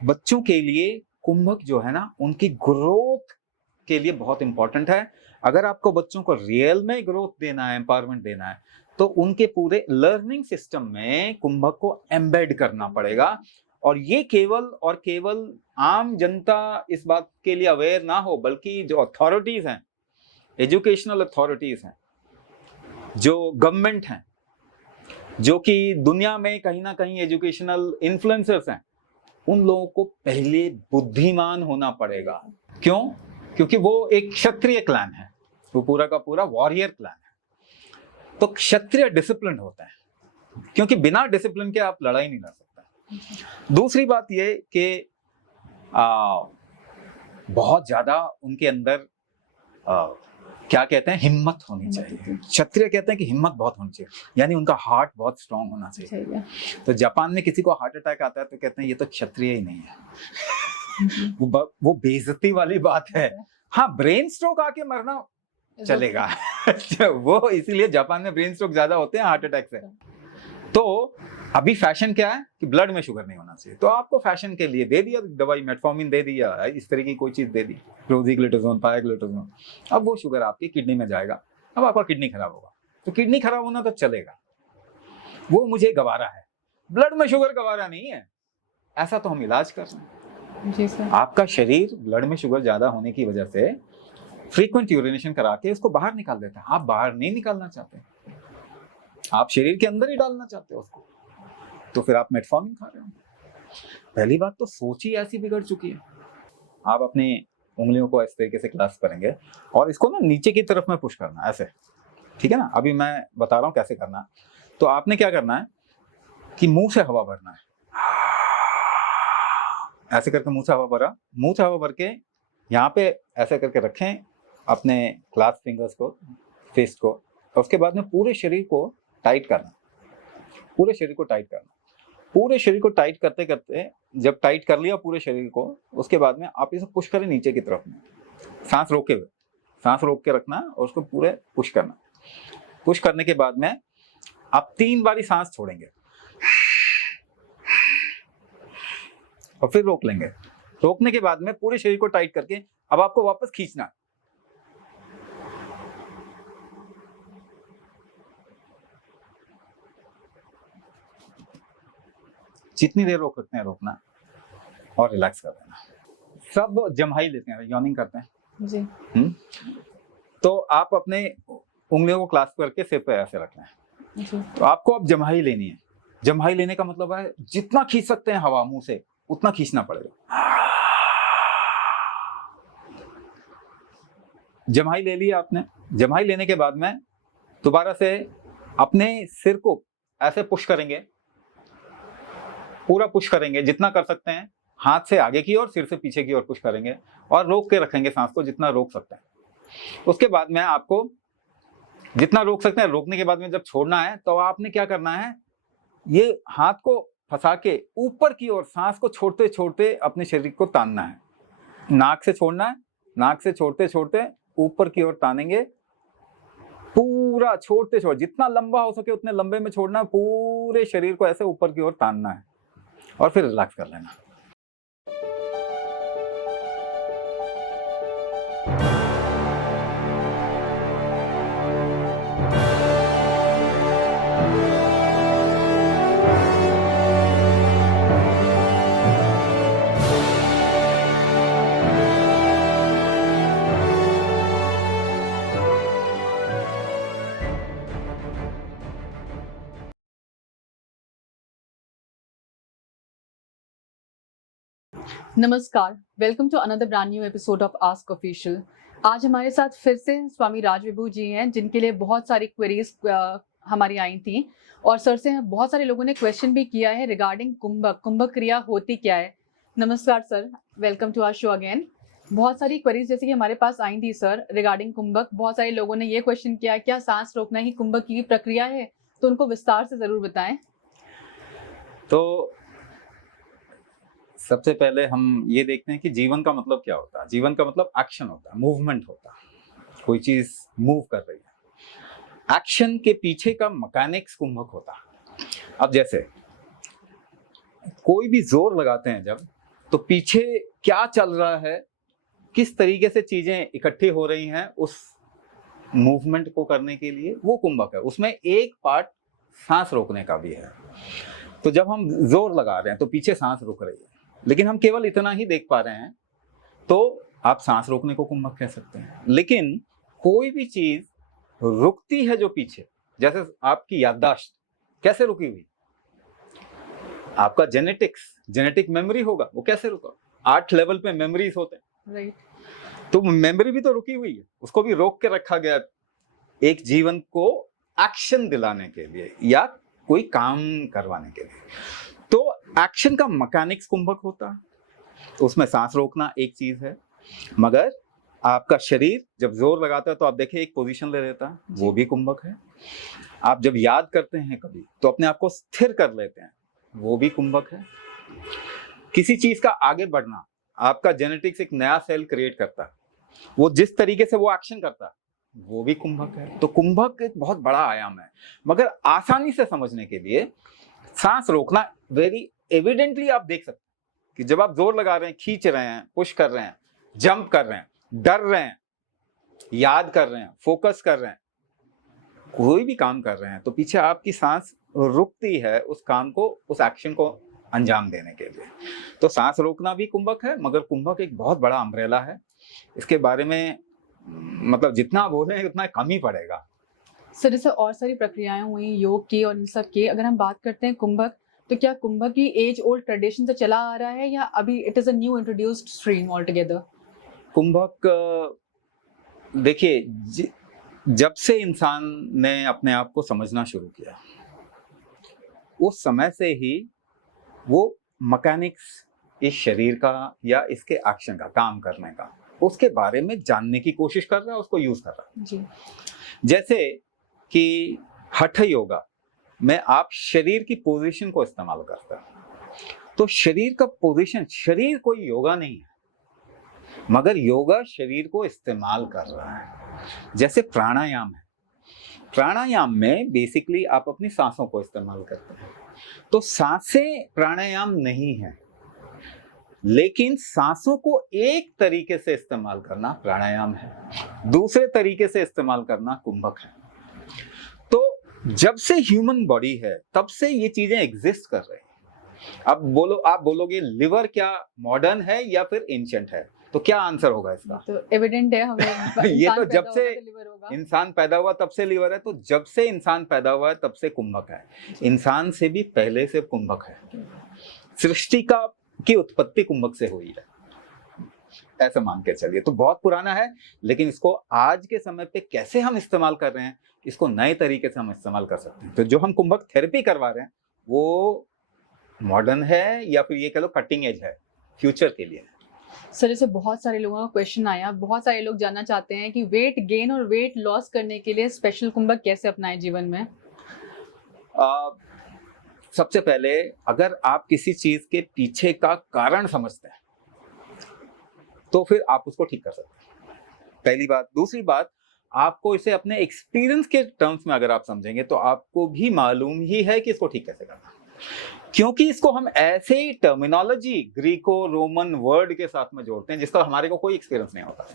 बच्चों के लिए कुंभक जो है ना, उनकी ग्रोथ के लिए बहुत इंपॉर्टेंट है। अगर आपको बच्चों को रियल में ग्रोथ देना है, एम्पावरमेंट देना है, तो उनके पूरे लर्निंग सिस्टम में कुंभक को एम्बेड करना पड़ेगा। और ये केवल और केवल आम जनता इस बात के लिए अवेयर ना हो, बल्कि जो अथॉरिटीज हैं, एजुकेशनल अथॉरिटीज हैं, जो गवर्नमेंट हैं, जो कि दुनिया में कहीं ना कहीं एजुकेशनल इन्फ्लुएंसर्स हैं, उन लोगों को पहले बुद्धिमान होना पड़ेगा। क्यों? क्योंकि वो एक क्षत्रिय क्लैन है, वो पूरा का पूरा वॉरियर क्लैन है। तो क्षत्रिय डिसिप्लिन होता है, क्योंकि बिना डिसिप्लिन के आप लड़ाई नहीं लड़ सकते। दूसरी बात ये कि बहुत ज्यादा उनके अंदर क्या कहते हैं, हिम्मत होनी चाहिए। क्षत्रिय कहते हैं कि हिम्मत बहुत होनी चाहिए, यानी उनका हार्ट बहुत स्ट्रांग होना चाहिए। तो जापान में किसी को हार्ट अटैक आता है तो कहते हैं ये तो क्षत्रिय ही नहीं है। वो बेइज्जती वाली बात है। हाँ, ब्रेन स्ट्रोक आके मरना चलेगा। वो इसीलिए जापान में ब्रेन स्ट्रोक ज्यादा होते हैं हार्ट अटैक से। तो अभी फैशन क्या है कि ब्लड में शुगर नहीं होना चाहिए, तो आपको फैशन के लिए दे दिया दवाई, मेटफॉर्मिन दे दिया, इस तरह की कोई चीज दे दी, रोजीग्लूटाथोन, पायग्लूटाथोन। अब वो शुगर आपकी किडनी में जाएगा, अब आपका किडनी खराब होगा। तो किडनी खराब होना तो चलेगा, वो मुझे गवारा है, ब्लड में शुगर गवारा नहीं है। ऐसा तो हम इलाज कर रहे हैं जी सर। आपका शरीर ब्लड में शुगर ज्यादा होने की वजह से फ्रीक्वेंट यूरिनेशन करा के उसको बाहर निकाल देता है। आप बाहर नहीं निकालना चाहते, आप शरीर के अंदर ही डालना चाहते हो उसको, तो फिर आप मेटफॉर्मिन खा रहे हो। पहली बात तो सोच ही ऐसी बिगड़ चुकी है। आप अपनी उंगलियों को इस तरीके से क्लास्प करेंगे और इसको ना नीचे की तरफ में पुश करना है, ऐसे, ठीक है ना। अभी मैं बता रहा हूं कैसे करना है। तो आपने क्या करना है कि मुंह से हवा भरना है, ऐसे करके मुंह से हवा भरा, मुंह से हवा भर के यहाँ पे ऐसे करके रखें अपने क्लास्प फिंगर्स को, फिस्ट को। और उसके बाद में पूरे शरीर को टाइट करना, पूरे शरीर को टाइट करना। पूरे शरीर को टाइट करते करते जब टाइट कर लिया पूरे शरीर को, उसके बाद में आप इसे पुश करें नीचे की तरफ में, सांस रोके हुए, सांस रोक के रखना और उसको पूरे पुश करना। पुश करने के बाद में आप 3 बारी सांस छोड़ेंगे और फिर रोक लेंगे। रोकने के बाद में पूरे शरीर को टाइट करके अब आपको वापस खींचना। जितनी देर रोक सकते हैं रोकना और रिलैक्स कर देना। सब जम्हाई लेते हैं, यॉर्निंग करते हैं जी। तो आप अपने उंगलियों को क्लास्प करके सिर पे ऐसे रखना है जी। तो आपको अब जम्हाई लेनी है। जम्हाई लेने का मतलब है जितना खींच सकते हैं हवा मुंह से उतना खींचना पड़ेगा। जम्हाई ले लिया आपने। जम्हाई लेने के बाद में दोबारा से अपने सिर को ऐसे पुश करेंगे, पूरा पुश करेंगे जितना कर सकते हैं, हाथ से आगे की ओर, सिर से पीछे की ओर पुश करेंगे और रोक के रखेंगे सांस को जितना रोक सकते हैं। उसके बाद में आपको जितना रोक सकते हैं, रोकने के बाद में जब छोड़ना है तो आपने क्या करना है, ये हाथ को फंसा के ऊपर की ओर सांस को छोड़ते छोड़ते अपने शरीर को तानना है। नाक से छोड़ना है, नाक से छोड़ते छोड़ते ऊपर की ओर तानेंगे, पूरा छोड़ते छोड़ते जितना लंबा हो सके उतने लंबे में छोड़ना, पूरे शरीर को ऐसे ऊपर की ओर तानना है और फिर रिलैक्स कर लेना। नमस्कार, welcome to another brand new episode of Ask Official. आज हमारे साथ फिर से स्वामी राज विभू जी हैं, जिनके लिए बहुत सारी क्वेरीज हमारी आई थी और सर से बहुत सारे लोगों ने क्वेश्चन भी किया है रिगार्डिंग कुंभक। कुंभक क्रिया होती क्या है? नमस्कार sir, welcome to our show again. बहुत सारी क्वेरीज जैसे कि हमारे पास आई थी सर रिगार्डिंग कुंभक। बहुत सारे लोगों ने ये क्वेश्चन किया, क्या सांस रोकना ही कुंभक की प्रक्रिया है? तो उनको विस्तार से जरूर बताएं। तो सबसे पहले हम ये देखते हैं कि जीवन का मतलब क्या होता है। जीवन का मतलब एक्शन होता है, मूवमेंट होता है, कोई चीज मूव कर रही है। एक्शन के पीछे का मैकेनिक्स कुंभक होता है। अब जैसे कोई भी जोर लगाते हैं जब, तो पीछे क्या चल रहा है, किस तरीके से चीजें इकट्ठी हो रही हैं उस मूवमेंट को करने के लिए, वो कुंभक है। उसमें एक पार्ट सांस रोकने का भी है। तो जब हम जोर लगा रहे हैं तो पीछे सांस रुक रही है, लेकिन हम केवल इतना ही देख पा रहे हैं, तो आप सांस रोकने को कुंभक कह सकते हैं। लेकिन कोई भी चीज रुकती है जो पीछे, जैसे आपकी याददाश्त कैसे रुकी हुई, आपका जेनेटिक मेमोरी होगा, वो कैसे रुका? 8 लेवल पे मेमोरीज होते हैं, राइट। तो मेमोरी भी तो रुकी हुई है, उसको भी रोक के रखा गया एक जीवन को एक्शन दिलाने के लिए या कोई काम करवाने के लिए। तो एक्शन का मैकेनिक्स कुंभक होता है, तो उसमें सांस रोकना एक चीज है, मगर आपका शरीर जब जोर लगाता है तो आप देखिए एक पोजीशन ले लेता है, वो भी कुंभक है। आप जब याद करते हैं कभी तो अपने आप को स्थिर कर लेते हैं, वो भी कुंभक है। किसी चीज का आगे बढ़ना, आपका जेनेटिक्स एक नया सेल क्रिएट करता है, वो जिस तरीके से वो एक्शन करता है, वो भी कुंभक है। तो कुंभक एक बहुत बड़ा आयाम है, मगर आसानी से समझने के लिए सांस रोकना वेरी एविडेंटली आप देख सकते हैं कि जब आप जोर लगा रहे हैं, खींच रहे हैं, पुश कर रहे हैं, जंप कर रहे हैं, डर रहे हैं, याद कर रहे हैं, फोकस कर रहे हैं, कोई भी काम कर रहे हैं, तो पीछे आपकी सांस रुकती है उस काम को, उस एक्शन को अंजाम देने के लिए। तो सांस रोकना भी कुंभक है, मगर कुंभक एक बहुत बड़ा अम्ब्रेला है। इसके बारे में मतलब जितना बोले उतना कम ही पड़ेगा। सर, जैसे और सारी प्रक्रियाएं हुई योग की और इन सब की, अगर हम बात करते हैं कुंभक, तो क्या कुंभक की एज ओल्ड ट्रेडिशन से चला आ रहा है या अभी it is a new introduced stream all together? कुंभक देखिए, जब से इंसान ने अपने आप को समझना शुरू किया, उस समय से ही वो मैकेनिक्स इस शरीर का या इसके एक्शन का, काम करने का, उसके बारे में जानने की कोशिश कर रहा है, उसको यूज कर रहा है जी। जैसे कि हठ योगा में आप शरीर की पोजीशन को इस्तेमाल करते हैं। तो शरीर का पोजीशन, शरीर कोई योगा नहीं है, मगर योगा शरीर को इस्तेमाल कर रहा है। जैसे प्राणायाम है, प्राणायाम में बेसिकली आप अपनी सांसों को इस्तेमाल करते हैं। तो सांसें प्राणायाम नहीं है, लेकिन सांसों को एक तरीके से इस्तेमाल करना प्राणायाम है, दूसरे तरीके से इस्तेमाल करना कुंभक है। तो जब से ह्यूमन बॉडी है तब से ये चीजें एग्जिस्ट कर रही हैं। अब आप बोलोगे लिवर क्या मॉडर्न है या फिर एंशिएंट है, तो क्या आंसर होगा इसका? तो एविडेंट है हमें ये तो जब से तो इंसान पैदा हुआ तब से लिवर है, तो जब से इंसान पैदा हुआ है तब से कुंभक है। इंसान से भी पहले से कुंभक है, सृष्टि की उत्पत्ति कुंभक से हुई है, ऐसा मान के चलिए। तो बहुत पुराना है, लेकिन इसको आज के समय पे कैसे हम इस्तेमाल कर रहे हैं, इसको नए तरीके से हम इस्तेमाल कर सकते हैं। तो जो हम कुंभक थेरेपी करवा रहे हैं वो मॉडर्न है या फिर ये कह लो कटिंग एज है, फ्यूचर के लिए। सर, जैसे बहुत सारे लोगों का क्वेश्चन आया, बहुत सारे लोग जानना चाहते हैं कि वेट गेन और वेट लॉस करने के लिए स्पेशल कुंभक कैसे अपनाएं जीवन में? सबसे पहले अगर आप किसी चीज के पीछे का कारण समझते हैं तो फिर आप उसको ठीक कर सकते हैं, पहली बात। दूसरी बात, आपको इसे अपने एक्सपीरियंस के टर्म्स में अगर आप समझेंगे तो आपको भी मालूम ही है कि इसको ठीक कैसे करना, क्योंकि इसको हम ऐसे ही टर्मिनोलॉजी ग्रीको रोमन वर्ड के साथ में जोड़ते हैं जिसका हमारे को कोई एक्सपीरियंस नहीं होता।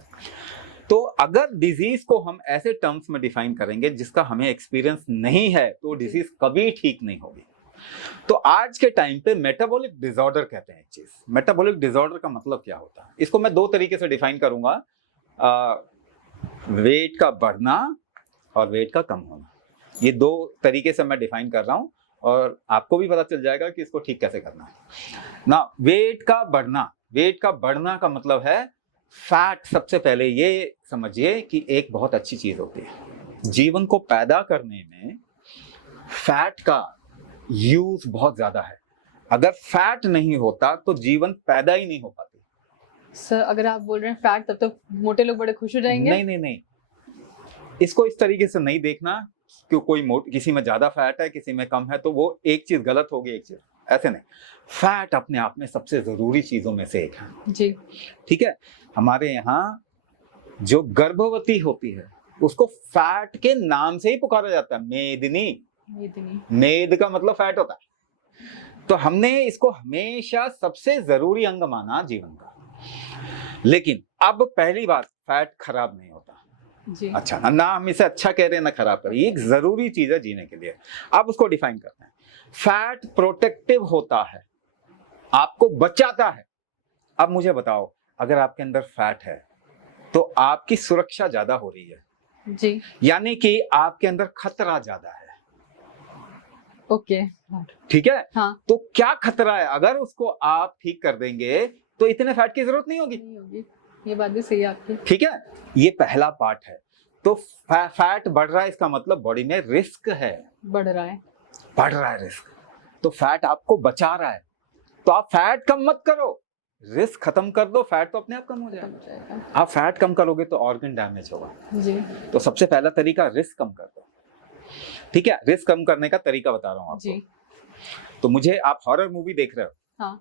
तो अगर डिजीज को हम ऐसे टर्म्स में डिफाइन करेंगे जिसका हमें एक्सपीरियंस नहीं है तो डिजीज कभी ठीक नहीं होगी। तो आज के टाइम पे मेटाबॉलिक डिसऑर्डर कहते हैं एक चीज। मेटाबॉलिक डिसऑर्डर का मतलब क्या होता है, इसको मैं दो तरीके से डिफाइन करूंगा, वेट का बढ़ना और वेट का कम होना। ये दो तरीके से मैं डिफाइन कर रहा हूं और आपको भी पता चल जाएगा कि इसको ठीक कैसे करना है ना। वेट का बढ़ना का मतलब है फैट। सबसे पहले ये समझिए कि एक बहुत अच्छी चीज होती है, जीवन को पैदा करने में फैट का यूज बहुत ज्यादा है। अगर फैट नहीं होता तो जीवन पैदा ही नहीं हो पाती। सर, अगर आप बोल रहे हैं फैट, तब तो मोटे लोग बड़े खुश हो जाएंगे। नहीं, इसको इस तरीके से नहीं देखना कि किसी में ज्यादा फैट है किसी में कम है तो वो एक चीज गलत होगी, एक चीज ऐसे नहीं। फैट अपने आप में सबसे जरूरी चीजों में से एक है जी, ठीक है। हमारे यहाँ जो गर्भवती होती है उसको फैट के नाम से ही पुकारा जाता है, मेदिनी। मेद का मतलब फैट होता है। तो हमने इसको हमेशा सबसे जरूरी अंग माना जीवन का। लेकिन अब पहली बात, फैट खराब नहीं होता जी। अच्छा, ना हम इसे अच्छा कह रहे हैं ना खराब कर रहे हैं, ये एक जरूरी चीज है जीने के लिए। अब उसको डिफाइन करते हैं। फैट प्रोटेक्टिव होता है, आपको बचाता है। अब मुझे बताओ, अगर आपके अंदर फैट है तो आपकी सुरक्षा ज्यादा हो रही है जी। यानी कि आपके अंदर खतरा ज्यादा है। ओके। ठीक है। हाँ। तो क्या खतरा है, अगर उसको आप ठीक कर देंगे तो इतने फैट की जरूरत नहीं होगी। नहीं होगी, ये बात भी सही है आपकी। ठीक है, ये पहला पार्ट है। तो फैट बढ़ रहा है, इसका मतलब बॉडी में रिस्क है, बढ़ रहा है, बढ़ रहा है रिस्क। तो फैट आपको बचा रहा है, तो आप फैट कम मत करो, रिस्क खत्म कर दो, फैट तो अपने आप कम हो जाएगा। आप फैट कम करोगे तो ऑर्गन डैमेज होगा जी। तो सबसे पहला तरीका रिस्क कम कर दो। ठीक है, रिस्क कम करने का तरीका बता रहा हूं आपको जी। तो मुझे, आप हॉरर मूवी देख रहे हो, हाँ।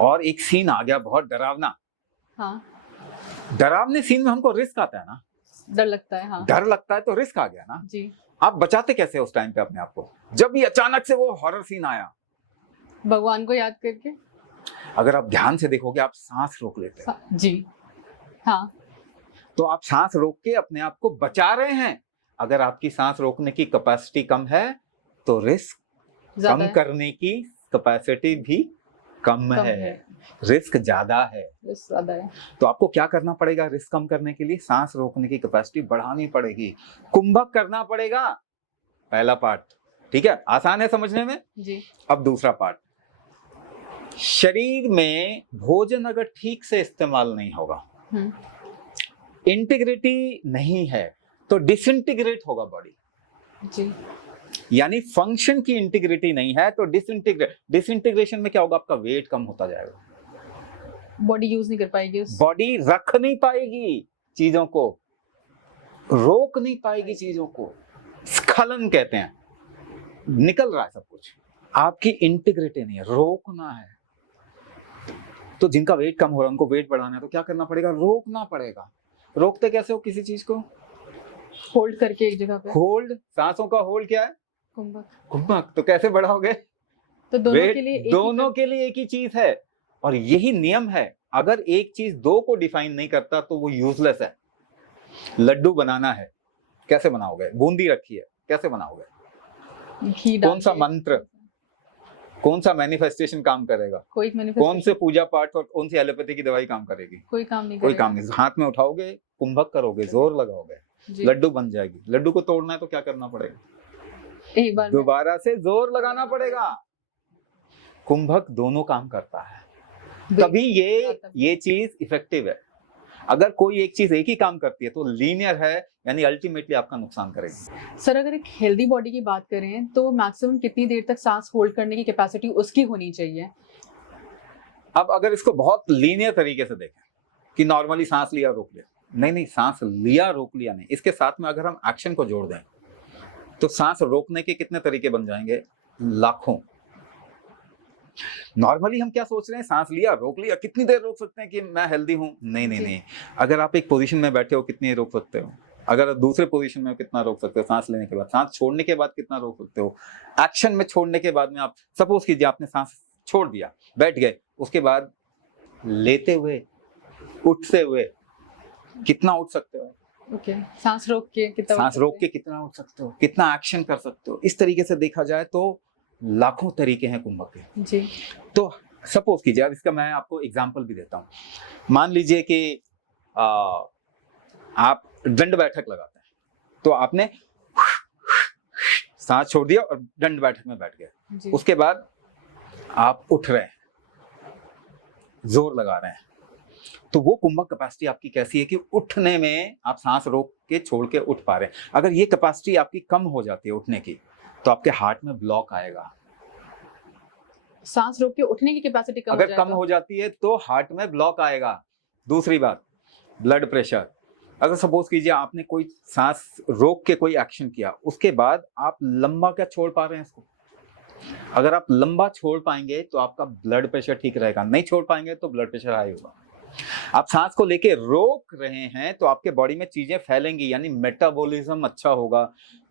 और एक सीन आ गया बहुत डरावना। हाँ। डरावने सीन में हमको रिस्क आता है ना, डर लगता है। हाँ। डर लगता है, तो रिस्क आ गया ना। जी। आप बचाते कैसे उस टाइम पे अपने आप को, जब ये अचानक से वो हॉरर सीन आया? भगवान को याद करके। अगर आप ध्यान से देखोगे, आप सांस रोक लेते हैं। जी। हाँ। तो आप सांस रोक के अपने आप को बचा रहे हैं। अगर आपकी सांस रोकने की कैपेसिटी कम है तो रिस्क कम करने की कैपेसिटी भी कम है। रिस्क ज्यादा है। रिस्क ज्यादा है। तो आपको क्या करना पड़ेगा रिस्क कम करने के लिए? सांस रोकने की कैपेसिटी बढ़ानी पड़ेगी, कुंभक करना पड़ेगा। पहला पार्ट, ठीक है, आसान है समझने में जी। अब दूसरा पार्ट, शरीर में भोजन अगर ठीक से इस्तेमाल नहीं होगा, इंटीग्रिटी नहीं है, तो डिसइंटीग्रेट होगा बॉडी। जी। यानी फंक्शन की इंटीग्रिटी नहीं है तो डिसइंटीग्रेशन में क्या होगा? आपका वेट कम होता जाएगा, बॉडी यूज नहीं कर पाएगी, बॉडी रख नहीं पाएगी चीजों को, रोक नहीं पाएगी चीजों को, स्खलन कहते हैं, निकल रहा है सब कुछ, आपकी इंटीग्रिटी नहीं है, रोकना है। तो जिनका वेट कम हो रहा है उनको वेट बढ़ाना है तो क्या करना पड़ेगा? रोकना पड़ेगा। रोकते कैसे हो किसी चीज को? होल्ड करके एक जगह पे। होल्ड, सांसों का होल्ड क्या है? कुंभक। कुंभक। तो कैसे बढ़ाओगे? तो दोनों के लिए दोनों के लिए एक ही चीज है, और यही नियम है। अगर एक चीज दो को डिफाइन नहीं करता तो वो यूजलेस है। लड्डू बनाना है, कैसे बनाओगे? बूंदी रखी है, कैसे बनाओगे? घी कौन सा मंत्र, कौन सा मैनिफेस्टेशन काम करेगा? कोई कौन से पूजा पाठ और कौन सी एलोपैथी की दवाई काम करेगी? कोई काम नहीं, कोई काम नहीं। हाथ में उठाओगे, कुंभक करोगे, जोर लगाओगे, लड्डू बन जाएगी। लड्डू को तोड़ना है तो क्या करना पड़ेगा? एक बार दोबारा से जोर लगाना पड़ेगा। कुंभक दोनों काम करता है, तभी ये चीज इफेक्टिव है। अगर कोई एक चीज एक ही काम करती है तो लीनियर है, यानी अल्टीमेटली आपका नुकसान करेगी। सर, अगर एक हेल्दी बॉडी की बात करें तो मैक्सिमम कितनी देर तक सांस होल्ड करने की कैपेसिटी उसकी होनी चाहिए? अब अगर इसको बहुत लीनियर तरीके से देखें कि नॉर्मली सांस लिया रोक लिया, नहीं, सांस लिया रोक लिया नहीं, इसके साथ में अगर हम एक्शन को जोड़ दें तो सांस रोकने के कितने तरीके बन जाएंगे? लाखों। नॉर्मली हम क्या सोच रहे हैं? सांस लिया रोक लिया, कितनी देर रोक सकते हैं कि मैं हेल्दी हूं? नहीं। अगर आप एक पोजीशन में बैठे हो कितनी रोक सकते हो? अगर दूसरे पोजीशन में कितना रोक सकते हो? सांस लेने के बाद, सांस छोड़ने के बाद कितना रोक सकते हो? एक्शन में छोड़ने के बाद में आप सपोज कीजिए आपने सांस छोड़ दिया, बैठ गए, उसके बाद लेते हुए, उठते हुए कितना उठ सकते हो? ओके, सांस रोक के कितना उठ सकते हो? कितना एक्शन कर सकते हो? इस तरीके से देखा जाए तो लाखों तरीके हैं कुंभक के। जी। तो सपोज कीजिए, अब इसका मैं आपको एग्जांपल भी देता हूँ। मान लीजिए कि आप दंड बैठक लगाते हैं, तो आपने सांस छोड़ दिया और दंड बैठक में बैठ गए। उसके बाद आप उठ रहे हैं, जोर लगा रहे हैं, तो वो कुंभक कैपेसिटी आपकी कैसी है कि उठने में आप सांस रोक के छोड़ के उठ पा रहे हैं। अगर ये कैपेसिटी आपकी कम हो जाती है उठने की तो आपके हार्ट में ब्लॉक आएगा। सांस रोक के उठने की कैपेसिटी अगर कम हो जाती है तो हार्ट में ब्लॉक आएगा। दूसरी बात, ब्लड प्रेशर। अगर सपोज कीजिए आपने कोई सांस रोक के कोई एक्शन किया, उसके बाद आप लंबा क्या छोड़ पा रहे हैं इसको? अगर आप लंबा छोड़ पाएंगे तो आपका ब्लड प्रेशर ठीक रहेगा, नहीं छोड़ पाएंगे तो ब्लड प्रेशर हाई होगा। आप सांस को लेके रोक रहे हैं तो आपके बॉडी में चीजें फैलेंगी, यानी मेटाबॉलिज्म अच्छा होगा।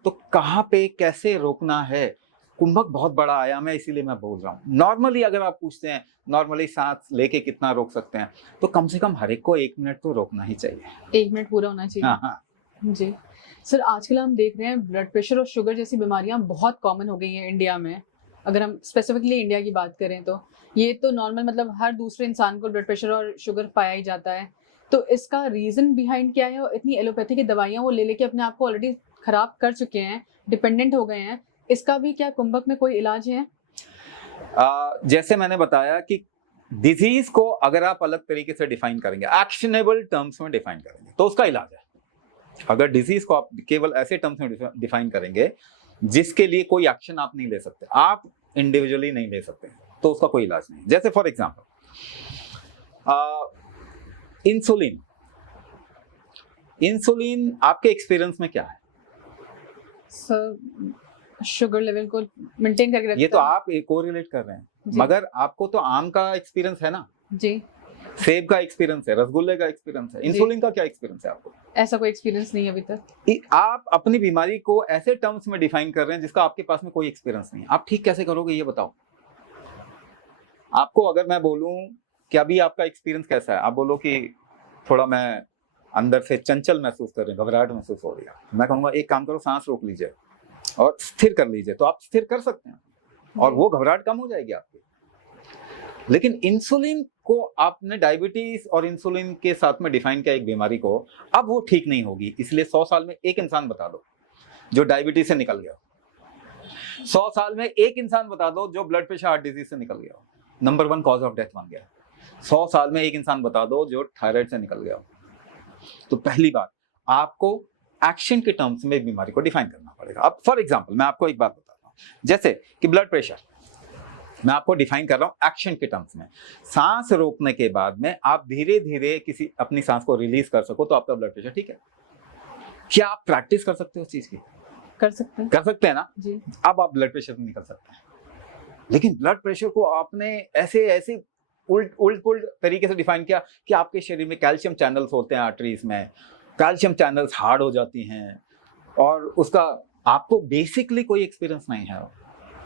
तो कहाँ पे कैसे रोकना है, कुंभक बहुत बड़ा आयाम है, इसीलिए मैं बोल रहा हूँ। नॉर्मली अगर आप पूछते हैं नॉर्मली सांस लेके कितना रोक सकते हैं, तो कम से कम हर एक को 1 मिनट तो रोकना ही चाहिए। 1 मिनट पूरा होना चाहिए। हाँ हाँ जी सर, आजकल हम देख रहे हैं ब्लड प्रेशर और शुगर जैसी बीमारियां बहुत कॉमन हो गई हैं इंडिया में। अगर हम स्पेसिफिकली इंडिया की बात करें तो ये तो नॉर्मल, मतलब हर दूसरे इंसान को ब्लड प्रेशर और शुगर पाया ही जाता है। तो इसका रीजन बिहाइंड क्या है? और इतनी एलोपैथी की दवाइयां वो ले लेके अपने आप को ऑलरेडी खराब कर चुके हैं, डिपेंडेंट हो गए हैं। इसका भी क्या कुंभक में कोई इलाज है? जैसे मैंने बताया कि डिजीज को अगर आप अलग तरीके से डिफाइन करेंगे, एक्शनेबल टर्म्स में डिफाइन करेंगे, तो उसका इलाज है। अगर डिजीज को आप केवल ऐसे टर्म्स में डिफाइन करेंगे जिसके लिए कोई एक्शन आप नहीं ले सकते, आप इंडिविजुअली नहीं ले सकते, तो उसका कोई इलाज नहीं। जैसे फॉर एग्जांपल इंसुलिन। इंसुलिन आपके एक्सपीरियंस में क्या है? सर शुगर लेवल को मेंटेन करके रखता ये तो है। आप कोरिलेट कर रहे हैं, जी। मगर आपको तो आम का एक्सपीरियंस है ना, जी, सेब का एक्सपीरियंस है, रसगुल्ले का एक्सपीरियंस है, इंसुलिन का क्या एक्सपीरियंस है आपको? ऐसा कोई एक्सपीरियंस नहीं है अभी तक। आप अपनी बीमारी को ऐसे टर्म्स में डिफाइन कर रहे हैं जिसका आपके पास में कोई एक्सपीरियंस नहीं है। आप ठीक कैसे करोगे ये बताओ। आपको अगर मैं बोलूं कि अभी आपका एक्सपीरियंस कैसा है, आप बोलो कि थोड़ा मैं अंदर से चंचल महसूस कर रही हूँ, घबराहट महसूस हो रही है, मैं कहूंगा एक काम करो, सांस रोक लीजिए और स्थिर कर लीजिए, तो आप स्थिर कर सकते हैं और वो घबराहट कम हो जाएगी आपकी। लेकिन इंसुलिन को आपने डायबिटीज और इंसुलिन के साथ में डिफाइन किया एक बीमारी को, अब वो ठीक नहीं होगी। इसलिए 100 साल में एक इंसान बता दो जो डायबिटीज से निकल गया, 100 साल में एक इंसान बता दो जो ब्लड प्रेशर हार्ट डिजीज से निकल गया, नंबर 1 कॉज ऑफ डेथ बन गया। 100 साल में एक इंसान बता दो जो थायराइड से निकल गया। तो पहली बात, आपको एक्शन के टर्म्स में बीमारी को डिफाइन करना पड़ेगा। अब फॉर एग्जांपल मैं आपको एक बात बताता हूँ, जैसे कि ब्लड प्रेशर मैं आपको डिफाइन कर रहा हूँ एक्शन के टर्म्स में। सांस रोकने के बाद में आप धीरे धीरे किसी अपनी सांस को रिलीज कर सको तो आपका ब्लड प्रेशर ठीक है। क्या आप प्रैक्टिस कर सकते हो उस चीज की? कर सकते हैं ना जी। अब आप ब्लड प्रेशर से निकल सकते हैं। लेकिन ब्लड प्रेशर को आपने ऐसे उल्ट तरीके से डिफाइन किया कि आपके शरीर में कैल्शियम चैनल्स होते हैं, आर्टरीज में कैल्शियम चैनल्स हार्ड हो जाती हैं और उसका आपको बेसिकली कोई एक्सपीरियंस नहीं है,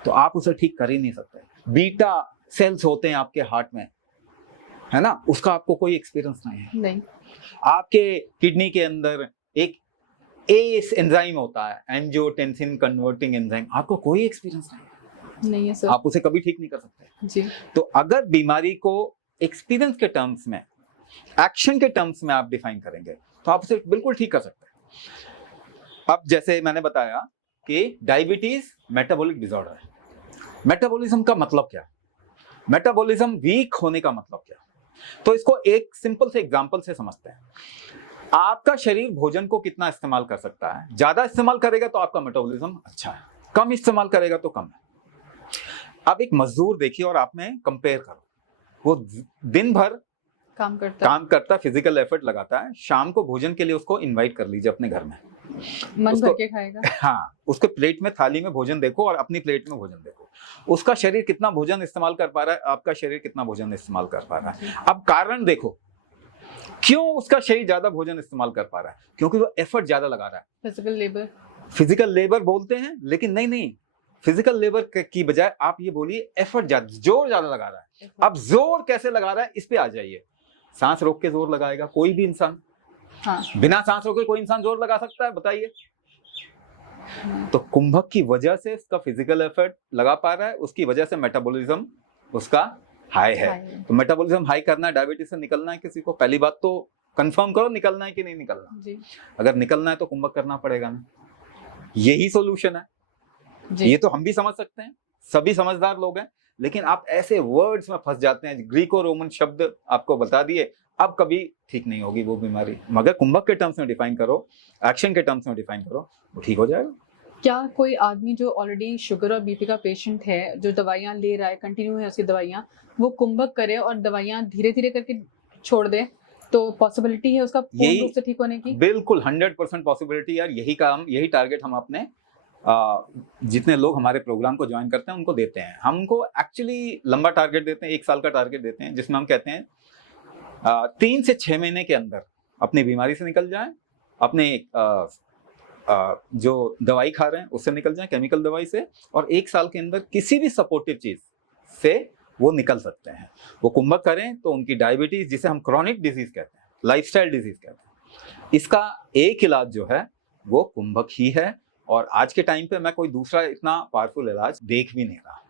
तो आप उसे ठीक कर ही नहीं सकते। बीटा सेल्स होते हैं आपके हार्ट में, है ना, उसका आपको कोई एक्सपीरियंस नहीं है। नहीं। आपके किडनी के अंदर एक एस एंजाइम होता है, एंजियोटेंसिन कन्वर्टिंग एंजाइम, आपको कोई एक्सपीरियंस नहीं है सर, आप उसे कभी ठीक नहीं कर सकते जी। तो अगर बीमारी को एक्सपीरियंस के टर्म्स में, एक्शन के टर्म्स में आप डिफाइन करेंगे तो आप उसे बिल्कुल ठीक कर सकते हैं। अब जैसे मैंने बताया कि डायबिटीज मेटाबॉलिक डिसऑर्डर है। मेटाबॉलिज्म का मतलब क्या है? मेटाबॉलिज्म वीक होने का मतलब क्या है? तो इसको एक सिंपल से एग्जांपल से समझते हैं। आपका शरीर भोजन को कितना इस्तेमाल कर सकता है? ज्यादा इस्तेमाल करेगा तो आपका मेटाबॉलिज्म अच्छा है, कम इस्तेमाल करेगा तो कम है। अब एक मजदूर देखिए और आप में कंपेयर करो, वो दिन भर काम करता है, फिजिकल एफर्ट लगाता है, शाम को भोजन के लिए उसको इनवाइट कर लीजिए अपने घर में, मन भर के खाएगा। हाँ, उसके प्लेट में, थाली में भोजन देखो और अपनी प्लेट में भोजन देखो, उसका शरीर कितना भोजन इस्तेमाल कर पा रहा है, आपका शरीर कितना भोजन इस्तेमाल कर पा रहा है। अब कारण देखो, क्यों उसका शरीर ज्यादा भोजन इस्तेमाल कर पा रहा है? क्योंकि वो एफर्ट ज्यादा लगा रहा है। फिजिकल लेबर बोलते हैं, लेकिन नहीं, फिजिकल लेबर की बजाय आप ये बोलिए एफर्ट जोर ज्यादा लगा रहा है। अब जोर कैसे लगा रहा है इस पे आ जाइए। सांस रोक के जोर लगाएगा कोई भी इंसान? हाँ। बिना सांस रोके कोई इंसान जोर लगा सकता है? बताइए। तो कुंभक की वजह से उसका फिजिकल एफर्ट लगा पा रहा है, उसकी वजह से मेटाबॉलिज्म उसका हाई है। तो मेटाबॉलिज्म हाई करना है, डायबिटीज से निकलना है किसी को, पहली बात तो कंफर्म करो निकलना है कि नहीं निकलना जी। अगर निकलना है तो कुंभक करना पड़ेगा ना, यही सॉल्यूशन है जी। ये तो हम भी समझ सकते हैं, सभी समझदार लोग हैं, लेकिन आप ऐसे वर्ड्स में फंस जाते हैं, ग्रीको रोमन शब्द आपको बता दिए, अब कभी ठीक नहीं होगी वो बीमारी। मगर कुंभक के टर्म्स में डिफाइन करो, एक्शन के टर्म्स में डिफाइन करो, वो ठीक हो जाएगा। क्या कोई आदमी जो ऑलरेडी शुगर और बीपी का पेशेंट है, जो दवाइयाँ ले रहा है, कंटिन्यू है उसकी दवाइयाँ, वो कुंभक करे और दवाइयाँ धीरे धीरे करके छोड़ दे, तो पॉसिबिलिटी है उसका पूर्ण रूप से ठीक होने की? बिल्कुल 100% पॉसिबिलिटी यार, यही टारगेट हम अपने जितने लोग हमारे प्रोग्राम को ज्वाइन करते हैं उनको देते हैं। हमको एक्चुअली लंबा टारगेट देते हैं, 1 साल का टारगेट देते हैं, जिसमें हम कहते हैं 3 से 6 महीने के अंदर अपनी बीमारी से निकल जाएं, अपने जो दवाई खा रहे हैं उससे निकल जाएं, केमिकल दवाई से, और 1 साल के अंदर किसी भी सपोर्टिव चीज से वो निकल सकते हैं। वो कुंभक करें तो उनकी डायबिटीज, जिसे हम क्रॉनिक डिजीज कहते हैं, लाइफस्टाइल डिजीज कहते हैं, इसका एक इलाज जो है वो कुंभक ही है। और आज के टाइम पे मैं कोई दूसरा इतना पावरफुल इलाज देख भी नहीं रहा।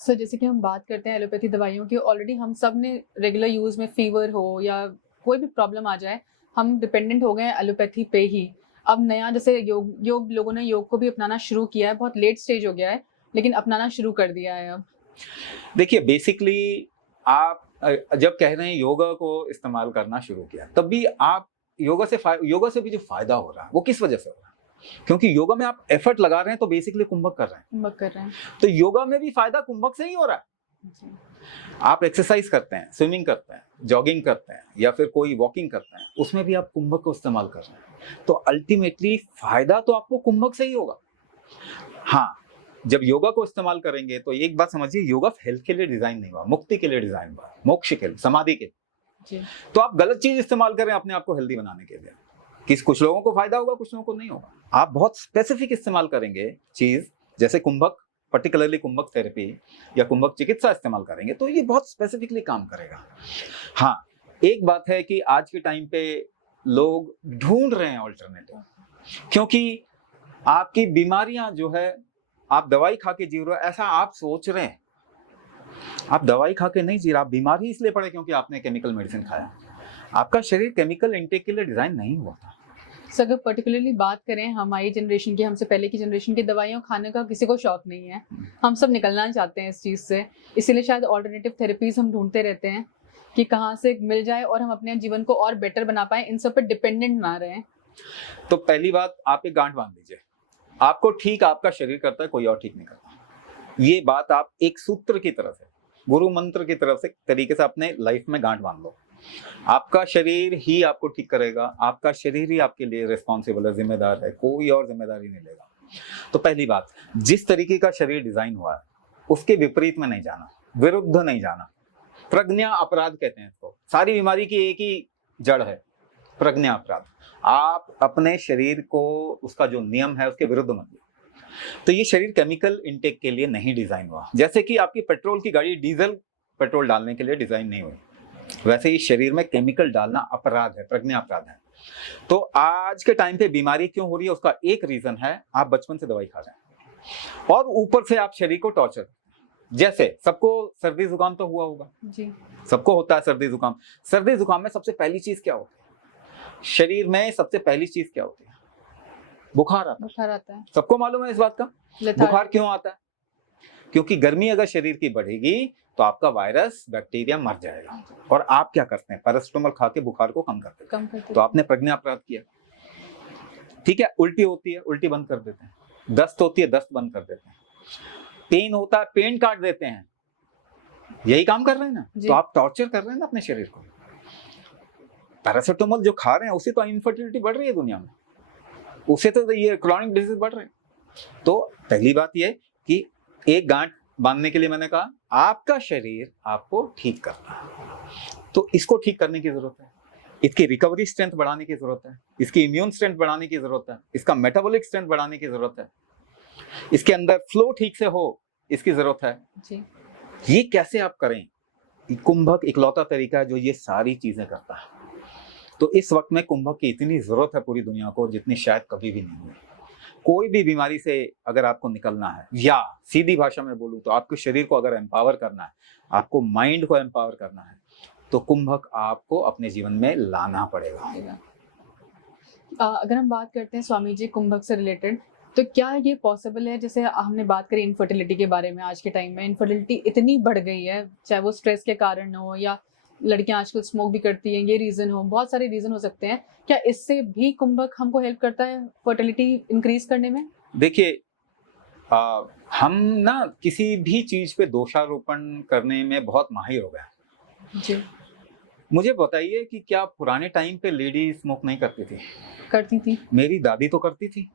सर जैसे कि हम बात करते हैं एलोपैथी दवाइयों की, ऑलरेडी हम सब ने रेगुलर यूज में फीवर हो या कोई भी प्रॉब्लम आ जाए, हम डिपेंडेंट हो गए हैं एलोपैथी पे ही। अब नया जैसे योग लोगों ने योग को भी अपनाना शुरू किया है, बहुत लेट स्टेज हो गया है लेकिन अपनाना शुरू कर दिया है अब। देखिए बेसिकली आप जब कह रहे हैं योगा को इस्तेमाल करना शुरू किया, तब भी आप योगा से भी जो फायदा हो रहा है वो किस वजह से हो रहा है? क्योंकि योगा में आप एफर्ट लगा रहे हैं तो बेसिकली कुंभक कर रहे हैं। तो योगा में भी फायदा कुंभक से ही हो रहा है। आप एक्सरसाइज करते हैं, स्विमिंग करते हैं, जॉगिंग करते हैं या फिर कोई वॉकिंग करते हैं, उसमें भी आप कुंभक को इस्तेमाल कर रहे हैं, तो अल्टीमेटली फायदा तो आपको कुंभक से ही होगा। हाँ, जब योगा को इस्तेमाल करेंगे तो एक बात समझिए, योगा हेल्थ के लिए डिजाइन नहीं हुआ, मुक्ति के लिए डिजाइन हुआ, मोक्ष के लिए, समाधि के लिए। तो आप गलत चीज इस्तेमाल करें अपने आप को हेल्दी बनाने के लिए, कुछ लोगों को फायदा होगा, कुछ लोगों को नहीं होगा। आप बहुत स्पेसिफिक इस्तेमाल करेंगे चीज, जैसे कुंभक, पर्टिकुलरली कुंभक थेरेपी या कुंभक चिकित्सा इस्तेमाल करेंगे तो ये बहुत स्पेसिफिकली काम करेगा। हाँ, एक बात है कि आज के टाइम पे लोग ढूंढ रहे हैं ऑल्टरनेटिव, क्योंकि आपकी बीमारियां जो है, आप दवाई खा के जी रहे हो ऐसा आप सोच रहे हैं। आप दवाई खा के नहीं जी रहे, आप बीमार ही इसलिए पड़े क्योंकि आपने केमिकल मेडिसिन खाया। आपका शरीर केमिकल इंटेक के लिए डिजाइन नहीं हुआ था। सर अगर पर्टिकुलरली बात करें हमारी जनरेशन की, हमसे पहले की जनरेशन की, दवाइयाँ खाने का किसी को शौक नहीं है, हम सब निकलना चाहते हैं इस चीज़ से, इसीलिए शायद ऑल्टरनेटिव थेरेपीज हम ढूंढते रहते हैं कि कहाँ से मिल जाए और हम अपने जीवन को और बेटर बना पाए, इन सब पर डिपेंडेंट ना रहें। तो पहली बात, आप एक गांठ बांध लीजिए, आपको ठीक आपका शरीर करता है, कोई और ठीक नहीं करता। ये बात आप एक सूत्र की तरह से, गुरु मंत्र की तरफ से तरीके से अपने लाइफ में गांठ बांध लो। आपका शरीर ही आपको ठीक करेगा, आपका शरीर ही आपके लिए रिस्पॉन्सिबल है, जिम्मेदार है, कोई और जिम्मेदारी नहीं लेगा। तो पहली बात, जिस तरीके का शरीर डिजाइन हुआ है उसके विपरीत में नहीं जाना, विरुद्ध नहीं जाना। प्रज्ञा अपराध कहते हैं इसको। सारी बीमारी की एक ही जड़ है, प्रज्ञा अपराध। आप अपने शरीर को, उसका जो नियम है उसके विरुद्ध मत लो। तो ये शरीर केमिकल इंटेक के लिए नहीं डिजाइन हुआ। जैसे कि आपकी पेट्रोल की गाड़ी डीजल पेट्रोल डालने के लिए डिजाइन नहीं हुई, वैसे ही शरीर में केमिकल डालना अपराध है, प्रज्ञा अपराध है। तो आज के टाइम पे बीमारी क्यों हो रही है, उसका एक रीजन है, आप बचपन से दवाई खा रहे हैं और ऊपर से आप शरीर को टॉर्चर। जैसे सबको सर्दी जुकाम तो हुआ होगा जी, सबको होता है सर्दी जुकाम। सर्दी जुकाम में सबसे पहली चीज क्या होती है? शरीर में सबसे पहली चीज क्या होती है? बुखार आता है। सबको मालूम है इस बात का। बुखार क्यों आता है? क्योंकि गर्मी अगर शरीर की बढ़ेगी तो आपका वायरस, बैक्टीरिया मर जाएगा। और आप क्या करते हैं? पैरासिटामोल खा के बुखार को कम करते हैं। तो आपने प्रज्ञा अपराध किया। ठीक है, उल्टी होती है, उल्टी बंद कर देते हैं। दस्त होती है, दस्त बंद कर देते हैं। पेन होता है, पेन काट देते हैं। यही काम कर रहे हैं ना। तो आप टॉर्चर कर रहे हैं ना अपने शरीर को। पैरासिटामोल जो खा रहे हैं उससे तो इनफर्टिलिटी बढ़ रही है दुनिया में, उससे तो ये क्रॉनिक डिजीज बढ़ रहे हैं। तो पहली बात ये कि एक गांठ बांधने के लिए मैंने कहा, आपका शरीर आपको ठीक करना है, तो इसको ठीक करने की जरूरत है। इसकी रिकवरी स्ट्रेंथ बढ़ाने की जरूरत है, इसकी इम्यून स्ट्रेंथ बढ़ाने की जरूरत है, इसका मेटाबॉलिक स्ट्रेंथ बढ़ाने की जरूरत है, इसके अंदर फ्लो ठीक से हो, इसकी जरूरत है जी। ये कैसे आप करें? कुंभक इकलौता तरीका है जो ये सारी चीजें करता है। तो इस वक्त में कुंभक की इतनी जरूरत है पूरी दुनिया को, जितनी शायद कभी भी नहीं हुई। कोई भी बीमारी से अगर आपको निकलना है, या सीधी भाषा में बोलूं तो आपके शरीर को अगर एम्पावर करना है, आपको माइंड को एम्पावर करना है, तो कुंभक आपको अपने जीवन में लाना पड़ेगा। अगर हम बात करते हैं स्वामी जी कुंभक से रिलेटेड, तो क्या ये पॉसिबल है, जैसे हमने बात करी इनफर्टिलिटी के बारे में, आज के टाइम में इनफर्टिलिटी इतनी बढ़ गई है, चाहे वो स्ट्रेस के कारण हो या लड़कियां आजकल स्मोक भी करती हैं, ये रीजन हो, बहुत सारे रीजन हो सकते हैं। क्या इससे भी कुंभक हमको हेल्प करता है फर्टिलिटी इंक्रीज करने में? देखिए, हम ना किसी भी चीज पे दोषारोपण करने में बहुत माहिर हो गए जी। मुझे बताइए कि क्या पुराने टाइम पे लेडी स्मोक नहीं करती थी? करती थी। मेरी दादी तो करती थी,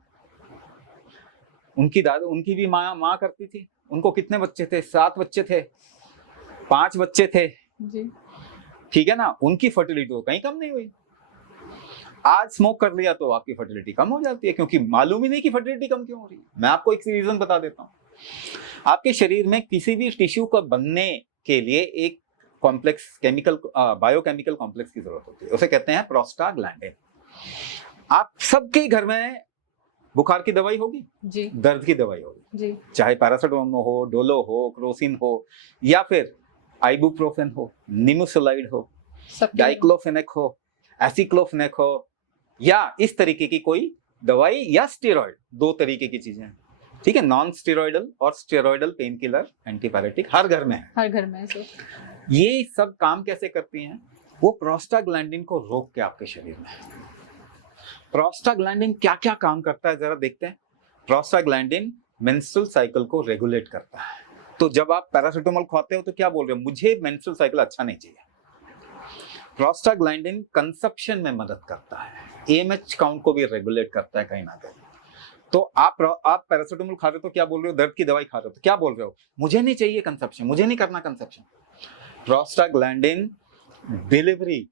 उनकी भी माँ करती थी। उनको कितने बच्चे थे? 7 बच्चे थे, 5 बच्चे थे जी। ठीक है ना, उनकी फर्टिलिटी तो कहीं कम नहीं हुई। आज स्मोक कर लिया तो आपकी फर्टिलिटी कम हो जाती है, क्योंकि मालूम ही नहीं कि फर्टिलिटी कम क्यों हो रही है। मैं आपको एक रीजन बता देता हूँ। आपके शरीर में किसी भी टिश्यू को बनने के लिए एक कॉम्प्लेक्स केमिकल बायोकेमिकल कॉम्प्लेक्स की जरूरत होती है, उसे कहते हैं प्रोस्टाग्लैंडिन। आप सबके घर में बुखार की दवाई होगी जी, दर्द की दवाई होगी जी, चाहे पैरासिटामोल हो, डोलो हो, क्रोसिन हो, या फिर आइबुप्रोफेन हो, निमुसोलाइड हो, सबके डाइक्लोफेनेक हो, एसिक्लोफेनेक हो, या इस तरीके की कोई दवाई, या स्टेरॉइड। दो तरीके की चीजें हैं, ठीक है। नॉन स्टेरॉइडल और स्टेरॉइडल पेन किलर एंटीपायरेटिक हर घर में है। हर घर में है सर। ये सब काम कैसे करती हैं? वो प्रोस्टाग्लैंडिन को रोक के आपके शरीर में। प्रोस्टाग्लैंडिन क्या क्या काम करता है जरा देखते हैं। प्रोस्टाग्लैंडिन मेंस्ट्रुअल साइकिल को रेगुलेट करता है। तो जब आप पैरासिटामोल खाते हो तो क्या बोल रहे हो? मुझे मेंस्ट्रुअल साइकिल अच्छा नहीं चाहिए। प्रोस्टाग्लैंडिन कंसेप्शन में मदद करता है, एएमएच काउंट को भी रेगुलेट करता है कहीं ना कहीं। तो आप पैरासिटामोल खा रहे हो तो क्या बोल रहे हो? दर्द की दवाई खा रहे हो तो क्या बोल रहे हो? मुझे नहीं चाहिए कंसेप्शन, मुझे नहीं करना कंसेप्शन। प्रोस्टाग्लैंडिन डिलीवरी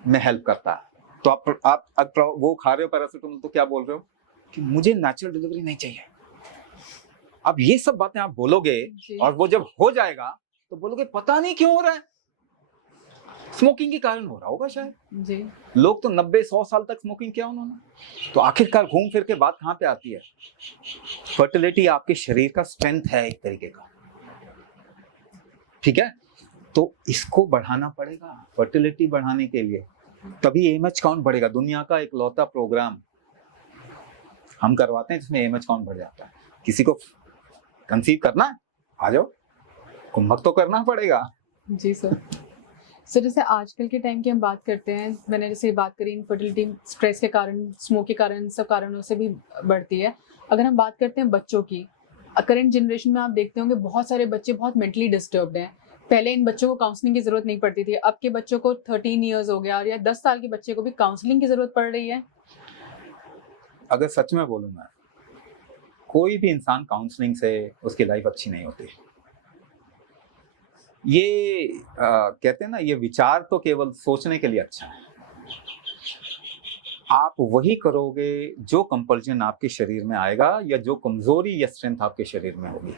में हेल्प करता है। तो आप वो खा रहे हो पैरासिटामोल तो क्या बोल रहे हो कि मुझे नेचुरल डिलीवरी नहीं चाहिए। अब ये सब बातें आप बोलोगे और वो जब हो जाएगा तो बोलोगे पता नहीं क्यों हो रहा है, स्मोकिंग के कारण हो रहा होगा शायद जी। लोग तो 90-100 साल तक स्मोकिंग किया उन्होंने। तो आखिरकार घूम फिर के बात कहां पे आती है? फर्टिलिटी आपके शरीर का स्ट्रेंथ है एक तरीके का, ठीक है। तो इसको बढ़ाना पड़ेगा। फर्टिलिटी बढ़ाने के लिए तभी एएमएच काउंट बढ़ेगा। दुनिया का इकलौता प्रोग्राम हम करवाते हैं जिसमें एएमएच काउंट बढ़ जाता है। किसी को कंसीव करना है, आ जाओ, कुंभक तो करना पड़ेगा। जी सर। सर जैसे आजकल के टाइम की हम बात करते हैं, मैंने जैसे बात करी इनफर्टिलिटी स्ट्रेस के कारण, स्मोक के कारण, सब कारणों से भी बढ़ती है। अगर हम बात करते हैं बच्चों की, करंट जनरेशन में आप देखते होंगे बहुत सारे बच्चे बहुत मेंटली डिस्टर्ब्ड हैं। पहले इन बच्चों को काउंसलिंग की जरूरत नहीं पड़ती थी, अब के बच्चों को 13 ईयर्स हो गया और या 10 साल के बच्चे को भी काउंसलिंग की जरूरत पड़ रही है। अगर सच में बोलूं मैं, कोई भी इंसान काउंसलिंग से उसकी लाइफ अच्छी नहीं होती। ये कहते हैं ना, ये विचार तो केवल सोचने के लिए अच्छा है। आप वही करोगे जो कंपल्शन आपके शरीर में आएगा, या जो कमजोरी या स्ट्रेंथ आपके शरीर में होगी,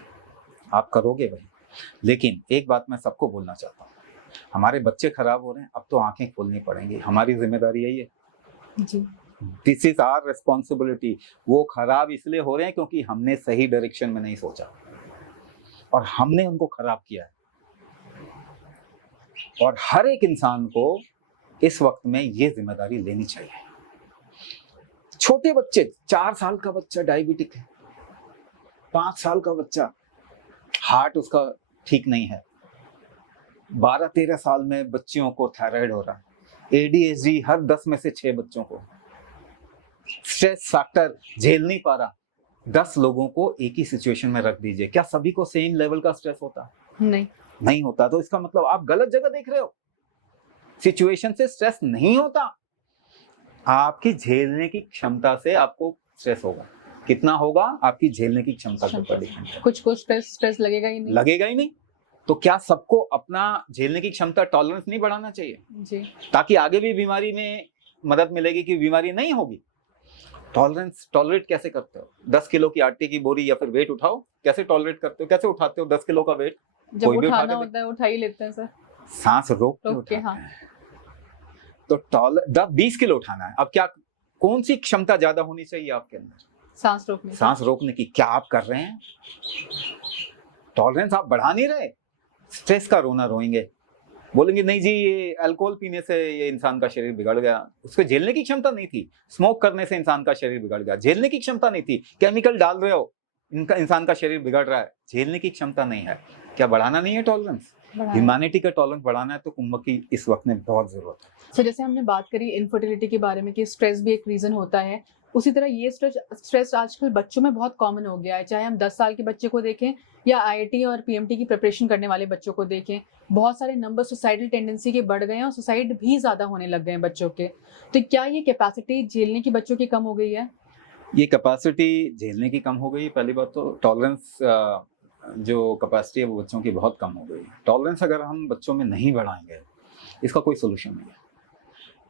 आप करोगे वही। लेकिन एक बात मैं सबको बोलना चाहता हूँ, हमारे बच्चे खराब हो रहे हैं, अब तो आंखें खोलनी पड़ेंगी। हमारी जिम्मेदारी यही है जी। This is our responsibility. वो खराब इसलिए हो रहे हैं क्योंकि हमने सही डायरेक्शन में नहीं सोचा और हमने उनको खराब किया है। और हर एक इंसान को इस वक्त में ये जिम्मेदारी लेनी चाहिए। छोटे बच्चे, 4 साल का बच्चा डायबिटिक है, 5 साल का बच्चा हार्ट उसका ठीक नहीं है, 12-13 साल में बच्चियों को थायराइड हो रहा है, एडीएचडी हर 10 में से 6 बच्चों को, स्ट्रेस फैक्टर झेल नहीं पा रहा। 10 लोगों को एक ही सिचुएशन में रख दीजिए, क्या सभी को सेम लेवल का स्ट्रेस होता? नहीं होता। तो इसका मतलब आप गलत जगह देख रहे हो। सिचुएशन से स्ट्रेस नहीं होता, आपकी झेलने की क्षमता से आपको स्ट्रेस होगा। कितना होगा? आपकी झेलने की क्षमता के ऊपर डिपेंड है। कुछ स्ट्रेस लगेगा ही नहीं। तो क्या सबको अपना झेलने की क्षमता, टॉलरेंस नहीं बढ़ाना चाहिए जी, ताकि आगे भी बीमारी में मदद मिलेगी कि बीमारी नहीं होगी। टॉलरेट कैसे करते हो? 10 किलो की आटे की बोरी या फिर वेट उठाओ, कैसे टॉलरेट करते हो? कैसे उठाते हो 10 किलो का वेट? जब उठाना होता है उठा ही लेते हैं सर, सांस रोक के उठाते हैं। तो 20 किलो उठाना है। अब क्या, कौन सी क्षमता ज्यादा होनी चाहिए आपके अंदर? सांस रोकने की। क्या आप कर रहे हैं? टॉलरेंस आप बढ़ा नहीं रहे। स्ट्रेस का रोना रोएंगे, बोलेंगे नहीं जी ये अल्कोहल पीने से ये इंसान का शरीर बिगड़ गया, उसको झेलने की क्षमता नहीं थी। स्मोक करने से इंसान का शरीर बिगड़ गया, झेलने की क्षमता नहीं थी। केमिकल डाल रहे हो, इनका इंसान का शरीर बिगड़ रहा है, झेलने की क्षमता नहीं है। क्या बढ़ाना नहीं है टॉलरेंस? ह्यूमैनिटी का टॉलरेंस बढ़ाना है तो कुंभक की इस वक्त में बहुत जरूरत है। सो जैसे हमने बात करी इनफर्टिलिटी के बारे में कि स्ट्रेस भी एक रीजन होता है, उसी तरह ये स्ट्रेस आजकल बच्चों में बहुत कॉमन हो गया है। चाहे हम 10 साल के बच्चे को देखें या आईआईटी और पीएमटी की प्रिपरेशन करने वाले बच्चों को देखें, बहुत सारे नंबर सुसाइडल टेंडेंसी के बढ़ गए हैं और सुसाइड भी ज्यादा होने लग गए हैं बच्चों के। तो क्या ये कैपेसिटी झेलने की बच्चों की कम हो गई है? ये कैपेसिटी झेलने की कम हो गई। पहली बात तो टॉलरेंस जो कैपेसिटी है वो बच्चों की बहुत कम हो गई। टॉलरेंस अगर हम बच्चों में नहीं बढ़ाएंगे, इसका कोई सोल्यूशन नहीं है।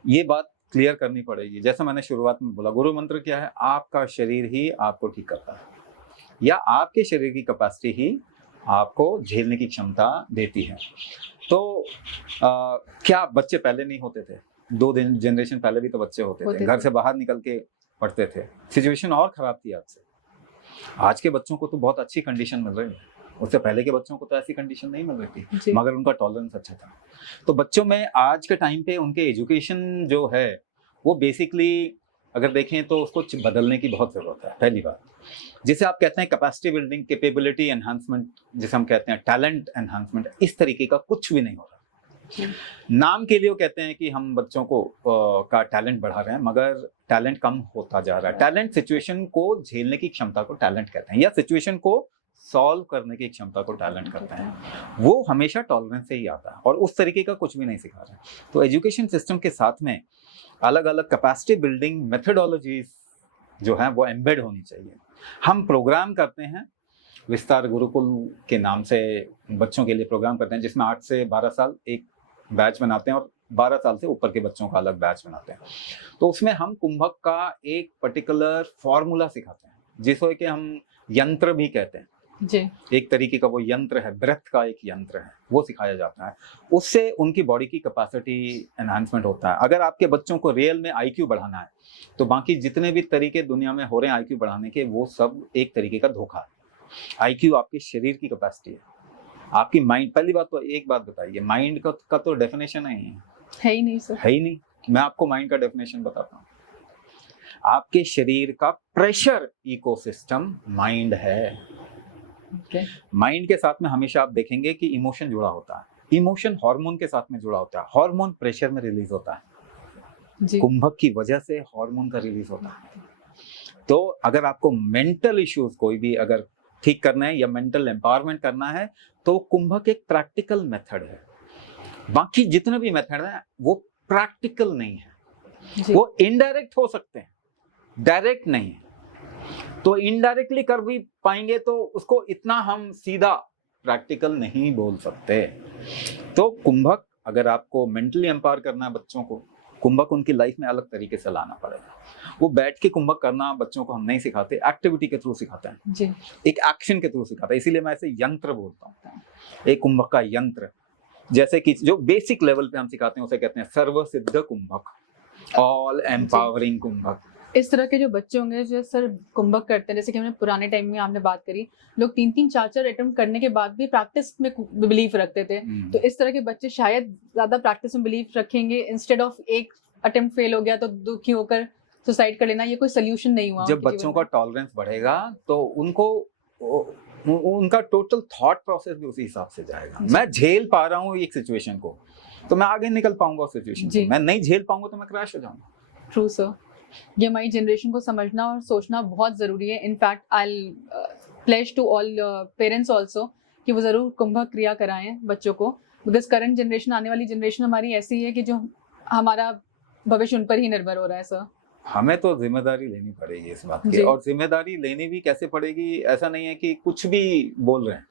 ये बात क्लियर करनी पड़ेगी। जैसे मैंने शुरुआत में बोला, गुरु मंत्र क्या है? आपका शरीर ही आपको ठीक करता है, या आपके शरीर की कैपेसिटी ही आपको झेलने की क्षमता देती है। तो क्या बच्चे पहले नहीं होते थे? 2 जनरेशन पहले भी तो बच्चे होते थे, घर से बाहर निकल के पढ़ते थे, सिचुएशन और खराब थी आज से। आज के बच्चों को तो बहुत अच्छी कंडीशन मिल रही है, उससे पहले के बच्चों को तो ऐसी कंडीशन नहीं मिल रही थी, मगर उनका टॉलरेंस अच्छा था। तो बच्चों में आज के टाइम पे उनके एजुकेशन जो है वो बेसिकली अगर देखें तो उसको बदलने की बहुत जरूरत है। पहली बात, जिसे आप कहते हैं कैपेसिटी बिल्डिंग, कैपेबिलिटी एनहांसमेंट, जिसे हम कहते हैं टैलेंट एनहांसमेंट, इस तरीके का कुछ भी नहीं हो रहा। नाम के लिए वो कहते हैं कि हम बच्चों को का टैलेंट बढ़ा रहे हैं, मगर टैलेंट कम होता जा रहा है। टैलेंट सिचुएशन को झेलने की क्षमता को टैलेंट कहते हैं, या सिचुएशन को सॉल्व करने की क्षमता को टैलेंट करते हैं। वो हमेशा टॉलरेंस से ही आता है, और उस तरीके का कुछ भी नहीं सिखा रहे। तो एजुकेशन सिस्टम के साथ में अलग अलग कैपेसिटी बिल्डिंग मेथडोलॉजीज जो है वो एम्बेड होनी चाहिए। हम प्रोग्राम करते हैं, विस्तार गुरुकुल के नाम से बच्चों के लिए प्रोग्राम करते हैं, जिसमें 8 से 12 साल एक बैच बनाते हैं और 12 साल से ऊपर के बच्चों का अलग बैच बनाते हैं। तो उसमें हम कुंभक का एक पर्टिकुलर फॉर्मूला सिखाते हैं, जिसको कि हम यंत्र भी कहते हैं जी। एक तरीके का वो यंत्र है, ब्रेथ का एक यंत्र है, वो सिखाया जाता है। उससे उनकी बॉडी की कैपेसिटी एनहांसमेंट होता है। अगर आपके बच्चों को रियल में आईक्यू बढ़ाना है, तो बाकी जितने भी तरीके दुनिया में हो रहे हैं आईक्यू बढ़ाने के, वो सब एक तरीके का धोखा है। आईक्यू आपके शरीर की कैपेसिटी है, आपकी माइंड। पहली बात तो एक बात बताइए, माइंड का तो डेफिनेशन है ही नहीं सर, है ही नहीं। मैं आपको माइंड का डेफिनेशन बताता हूँ। आपके शरीर का प्रेशर इकोसिस्टम माइंड है। माइंड के साथ में हमेशा आप देखेंगे कि इमोशन जुड़ा होता है, इमोशन हार्मोन के साथ में जुड़ा होता है, हार्मोन प्रेशर में रिलीज होता है। कुंभक की वजह से हार्मोन का रिलीज होता है। तो अगर आपको मेंटल इश्यूज कोई भी अगर ठीक करना है या मेंटल एम्पावरमेंट करना है, तो कुंभक एक प्रैक्टिकल मेथड है। बाकी जितने भी मेथड हैं वो प्रैक्टिकल नहीं है, वो इनडायरेक्ट हो सकते हैं, डायरेक्ट नहीं है। तो इनडायरेक्टली कर भी पाएंगे तो उसको इतना हम सीधा प्रैक्टिकल नहीं बोल सकते। तो कुंभक अगर आपको मेंटली एम्पावर करना है बच्चों को, कुंभक उनकी लाइफ में अलग तरीके से लाना पड़ेगा। वो बैठ के कुंभक करना बच्चों को हम नहीं सिखाते, एक्टिविटी के थ्रू सिखाते हैं जी। एक एक्शन के थ्रू सिखाते हैं, इसीलिए मैं इसे यंत्र बोलता हूँ, एक कुंभक का यंत्र। जैसे कि जो बेसिक लेवल पे हम सिखाते हैं उसे कहते हैं सर्व सिद्ध कुंभक, ऑल एम्पावरिंग कुंभक। इस तरह के जो बच्चे होंगे जो सर कुंभक करते हैं, जैसे कि हमने पुराने टाइम में आपने बात करी, लोग 3-3 4-4 अटेम्प्ट करने के बाद भी प्रैक्टिस में बिलीव रखते थे। तो इस तरह के बच्चे शायद ज्यादा प्रैक्टिस में बिलीव रखेंगे, इंस्टेड ऑफ एक अटेम्प्ट फेल हो गया तो दुखी होकर सुसाइड कर लेना, ये कोई सोल्यूशन नहीं हुआ। जब बच्चों का टॉलरेंस बढ़ेगा तो उनको उनका टोटल थॉट प्रोसेस भी उसी हिसाब से जाएगा। मैं झेल पा रहा हूँ एक सिचुएशन को तो मैं आगे निकल पाऊंगा उस सिचुएशन से, मैं नहीं झेल पाऊंगा तो मैं क्रैश हो जाऊंगा। ट्रू सर, ये हमारी जनरेशन को समझना और सोचना बहुत ज़रूरी है। In fact I pledge to all parents also कि वो ज़रूर कुंभक क्रिया कराएं बच्चों को, बिकॉज करंट जनरेशन, आने वाली जनरेशन हमारी ऐसी है कि जो हमारा भविष्य उन पर ही निर्भर हो रहा है सर। हमें तो जिम्मेदारी लेनी पड़ेगी इस बात की, और जिम्मेदारी लेनी भी कैसे पड़ेगी, ऐसा नहीं है कि कुछ भी बोल रहे हैं,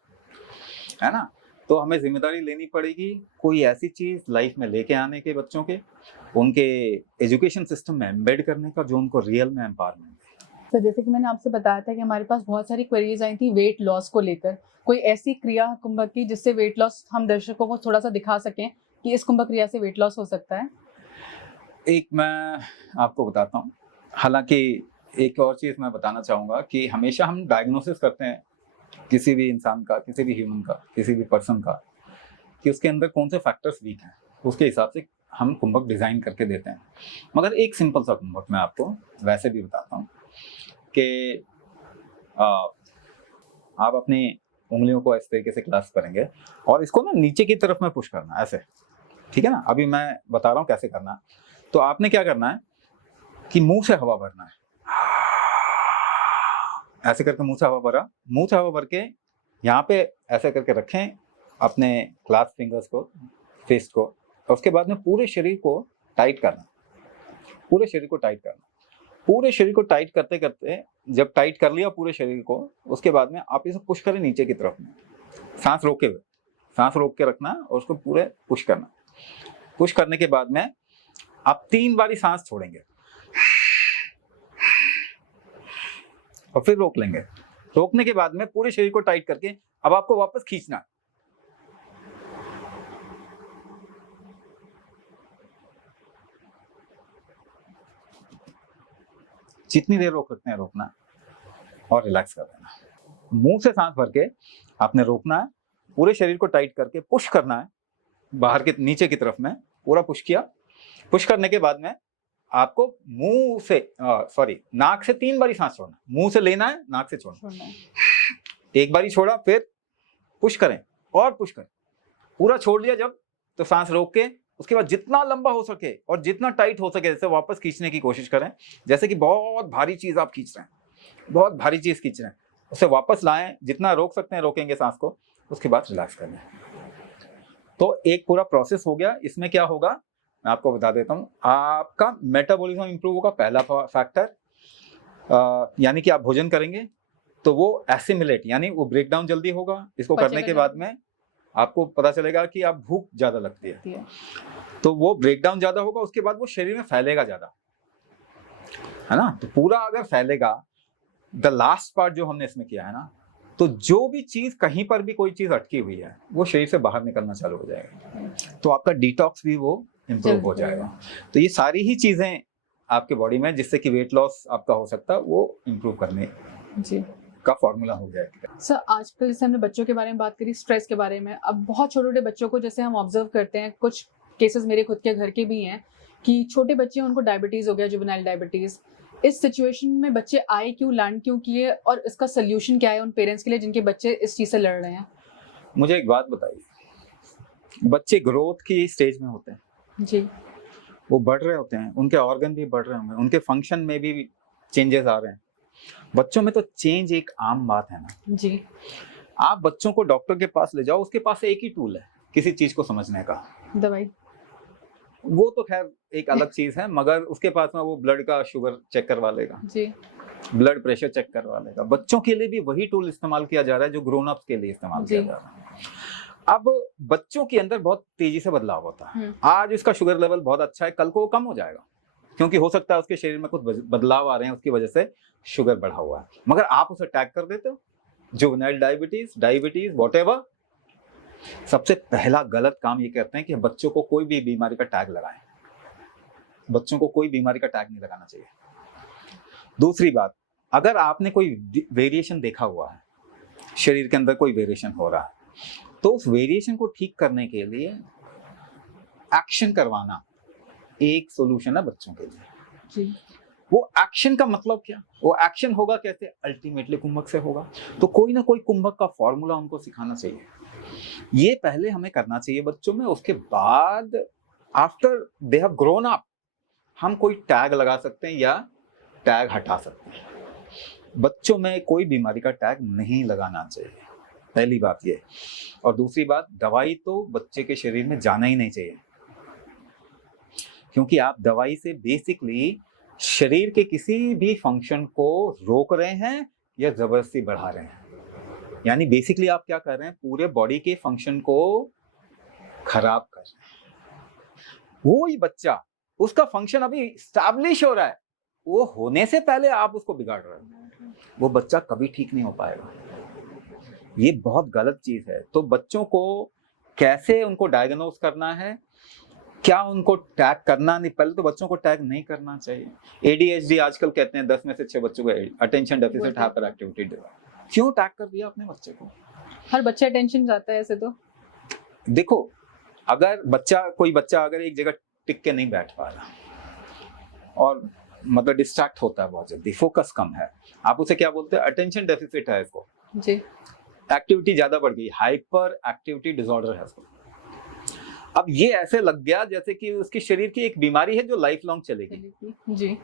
है ना। तो हमें जिम्मेदारी लेनी पड़ेगी, कोई ऐसी चीज लाइफ में लेके आने के, बच्चों के उनके एजुकेशन सिस्टम में एम्बेड करने का जो उनको रियल में एम्पावरमेंट है। तो जैसे कि मैंने आपसे बताया था कि हमारे पास बहुत सारी क्वेरीज आई थी वेट लॉस को लेकर, कोई ऐसी क्रिया कुंभक की जिससे वेट लॉस हम दर्शकों को थोड़ा सा दिखा सकें कि इस कुंभक क्रिया से वेट लॉस हो सकता है। एक मैं आपको बताता हूँ, हालांकि एक और चीज मैं बताना चाहूंगा कि हमेशा हम डायग्नोसिस करते हैं किसी भी इंसान का, किसी भी ह्यूमन का, किसी भी पर्सन का, कि उसके अंदर कौन से फैक्टर्स वीक हैं, उसके हिसाब से हम कुंभक डिजाइन करके देते हैं। मगर एक सिंपल सा कुंभक मैं आपको वैसे भी बताता हूँ कि आप अपनी उंगलियों को इस तरीके से क्लास्प करेंगे और इसको ना नीचे की तरफ में पुश करना है, ऐसे, ठीक है ना। अभी मैं बता रहा हूँ कैसे करना है। तो आपने क्या करना है कि मुंह से हवा भरना है, ऐसे करके मुंह से हवा भरा, मुंह से हवा भर के यहाँ पे ऐसे करके रखें अपने क्लास्प फिंगर्स को, फिस्ट को, और उसके बाद में पूरे शरीर को टाइट करना, पूरे शरीर को टाइट करना। पूरे शरीर को टाइट करते करते जब टाइट कर लिया पूरे शरीर को, उसके बाद में आप इसे पुश करें नीचे की तरफ में, सांस रोके हुए, सांस रोक के रखना और उसको पूरे पुश करना। पुश करने के बाद में आप 3 बारी सांस छोड़ेंगे और फिर रोक लेंगे। रोकने के बाद में पूरे शरीर को टाइट करके अब आपको वापस खींचना है। जितनी देर रोक सकते हैं रोकना और रिलैक्स कर देना। मुंह से सांस भर के आपने रोकना है, पूरे शरीर को टाइट करके पुश करना है बाहर के नीचे की तरफ में, पूरा पुश किया। पुश करने के बाद में आपको मुंह से नाक से 3 बारी सांस छोड़ना। मुंह से लेना है, नाक से छोड़ना है। एक बारी छोड़ा, फिर पुश करें और पुश करें। पूरा छोड़ लिया जब, तो सांस रोक के उसके बाद जितना लंबा हो सके और जितना टाइट हो सके जैसे वापस खींचने की कोशिश करें। जैसे कि बहुत भारी चीज आप खींच रहे हैं, बहुत भारी चीज खींच रहे हैं, उसे वापस लाएं। जितना रोक सकते हैं रोकेंगे सांस को, उसके बाद रिलैक्स कर लें। तो एक पूरा प्रोसेस हो गया। इसमें क्या होगा मैं आपको बता देता हूँ। आपका मेटाबॉलिज्म इंप्रूव होगा, पहला फैक्टर। यानी कि आप भोजन करेंगे तो वो एसिमिलेट यानी वो ब्रेक डाउन जल्दी होगा। इसको करने के बाद में आपको पता चलेगा कि आप भूख ज्यादा लगती है, तो वो ब्रेक डाउन ज्यादा होगा। उसके बाद वो शरीर में फैलेगा ज्यादा, है ना। तो पूरा अगर फैलेगा, द लास्ट पार्ट जो हमने इसमें किया है ना, तो जो भी चीज कहीं पर भी कोई चीज अटकी हुई है वो शरीर से बाहर निकलना चालू हो जाएगा। तो आपका डिटॉक्स भी वो इम्प्रूव हो जाएगा। तो ये सारी ही चीजें आपके बॉडी में जिससे कि वेट लॉस आपका हो सकता है वो इम्प्रूव करने जी का फॉर्मूला हो जाएगा। सर आजकल जैसे हमने बच्चों के बारे में बात करी, स्ट्रेस के बारे में, अब बहुत छोटे छोटे बच्चों को जैसे हम ऑब्जर्व करते हैं, कुछ केसेस मेरे खुद के घर के भी हैं कि छोटे बच्चे हैं, उनको डायबिटीज हो गया, जुवेनाइल डायबिटीज। इस सिचुएशन में बच्चे आए क्यों, लैंड क्यों किए, और इसका सोल्यूशन क्या है उन पेरेंट्स के लिए जिनके बच्चे इस चीज से लड़ रहे हैं? मुझे एक बात बताइए, बच्चे ग्रोथ की स्टेज में होते हैं जी, वो बढ़ रहे होते हैं, उनके ऑर्गन भी बढ़ रहे होंगे, उनके फंक्शन में भी चेंजेस आ रहे हैं। बच्चों में तो चेंज एक आम बात है ना जी। आप बच्चों को डॉक्टर के पास ले जाओ, उसके पास एक ही टूल है किसी चीज को समझने का, दवाई। वो तो खैर एक अलग चीज है, मगर उसके पास में वो ब्लड का शुगर चेक करवा लेगा जी, ब्लड प्रेशर चेक करवा लेगा। बच्चों के लिए भी वही टूल इस्तेमाल किया जा रहा है जो ग्रोन अप्स के लिए इस्तेमाल किया जा रहा है। अब बच्चों के अंदर बहुत तेजी से बदलाव होता है। आज उसका शुगर लेवल बहुत अच्छा है, कल को वो कम हो जाएगा, क्योंकि हो सकता है उसके शरीर में कुछ बदलाव आ रहे हैं, उसकी वजह से शुगर बढ़ा हुआ है। मगर आप उसे टैग कर देते हो जुवेनाइल डायबिटीज व्हाटएवर। सबसे पहला गलत काम ये करते हैं कि बच्चों को कोई भी बीमारी का टैग लगाएं। बच्चों को कोई बीमारी का टैग नहीं लगाना चाहिए। दूसरी बात, अगर आपने कोई वेरिएशन देखा हुआ है, शरीर के अंदर कोई वेरिएशन हो रहा है, तो उस वेरिएशन को ठीक करने के लिए एक्शन करवाना एक सॉल्यूशन है बच्चों के लिए जी। वो एक्शन का मतलब क्या, वो एक्शन होगा कैसे, अल्टीमेटली कुंभक से होगा। तो कोई ना कोई कुंभक का फॉर्मूला उनको सिखाना चाहिए। ये पहले हमें करना चाहिए बच्चों में। उसके बाद after they have grown up हम कोई टैग लगा सकते हैं या टैग हटा सकते हैं। बच्चों में कोई बीमारी का टैग नहीं लगाना चाहिए, पहली बात ये। और दूसरी बात, दवाई तो बच्चे के शरीर में जाना ही नहीं चाहिए, क्योंकि आप दवाई से बेसिकली शरीर के किसी भी फंक्शन को रोक रहे हैं या जबरदस्ती बढ़ा रहे हैं। यानी बेसिकली आप क्या कर रहे हैं, पूरे बॉडी के फंक्शन को खराब कर रहे हैं। वो ही बच्चा, उसका फंक्शन अभी स्टैब्लिश हो रहा है, वो होने से पहले आप उसको बिगाड़ रहे हैं, वो बच्चा कभी ठीक नहीं हो पाएगा। ये बहुत गलत चीज है। तो बच्चों को कैसे उनको डायग्नोज करना है, क्या उनको टैग करना नहीं, पहले तो बच्चों को टैग नहीं करना चाहिए। ADHD आजकल कहते हैं 10 में से 6 बच्चों को attention deficit hyper activity disorder. क्यों टैग कर दिया आपने बच्चे को? हर बच्चा अटेंशन चाहता है ऐसे तो। देखो, अगर कोई बच्चा अगर एक जगह टिक के नहीं बैठ पा रहा और मतलब डिस्ट्रैक्ट होता है बहुत जल्दी, फोकस कम है, आप उसे क्या बोलते हैं, अटेंशन डेफिसिट है इसको जी। एक्टिविटी ज्यादा बढ़ गई, हाइपर एक्टिविटी डिसऑर्डर है इसको। अब ये ऐसे लग गया जैसे कि उसके शरीर की एक बीमारी है जो लाइफ लॉन्ग चलेगी जी।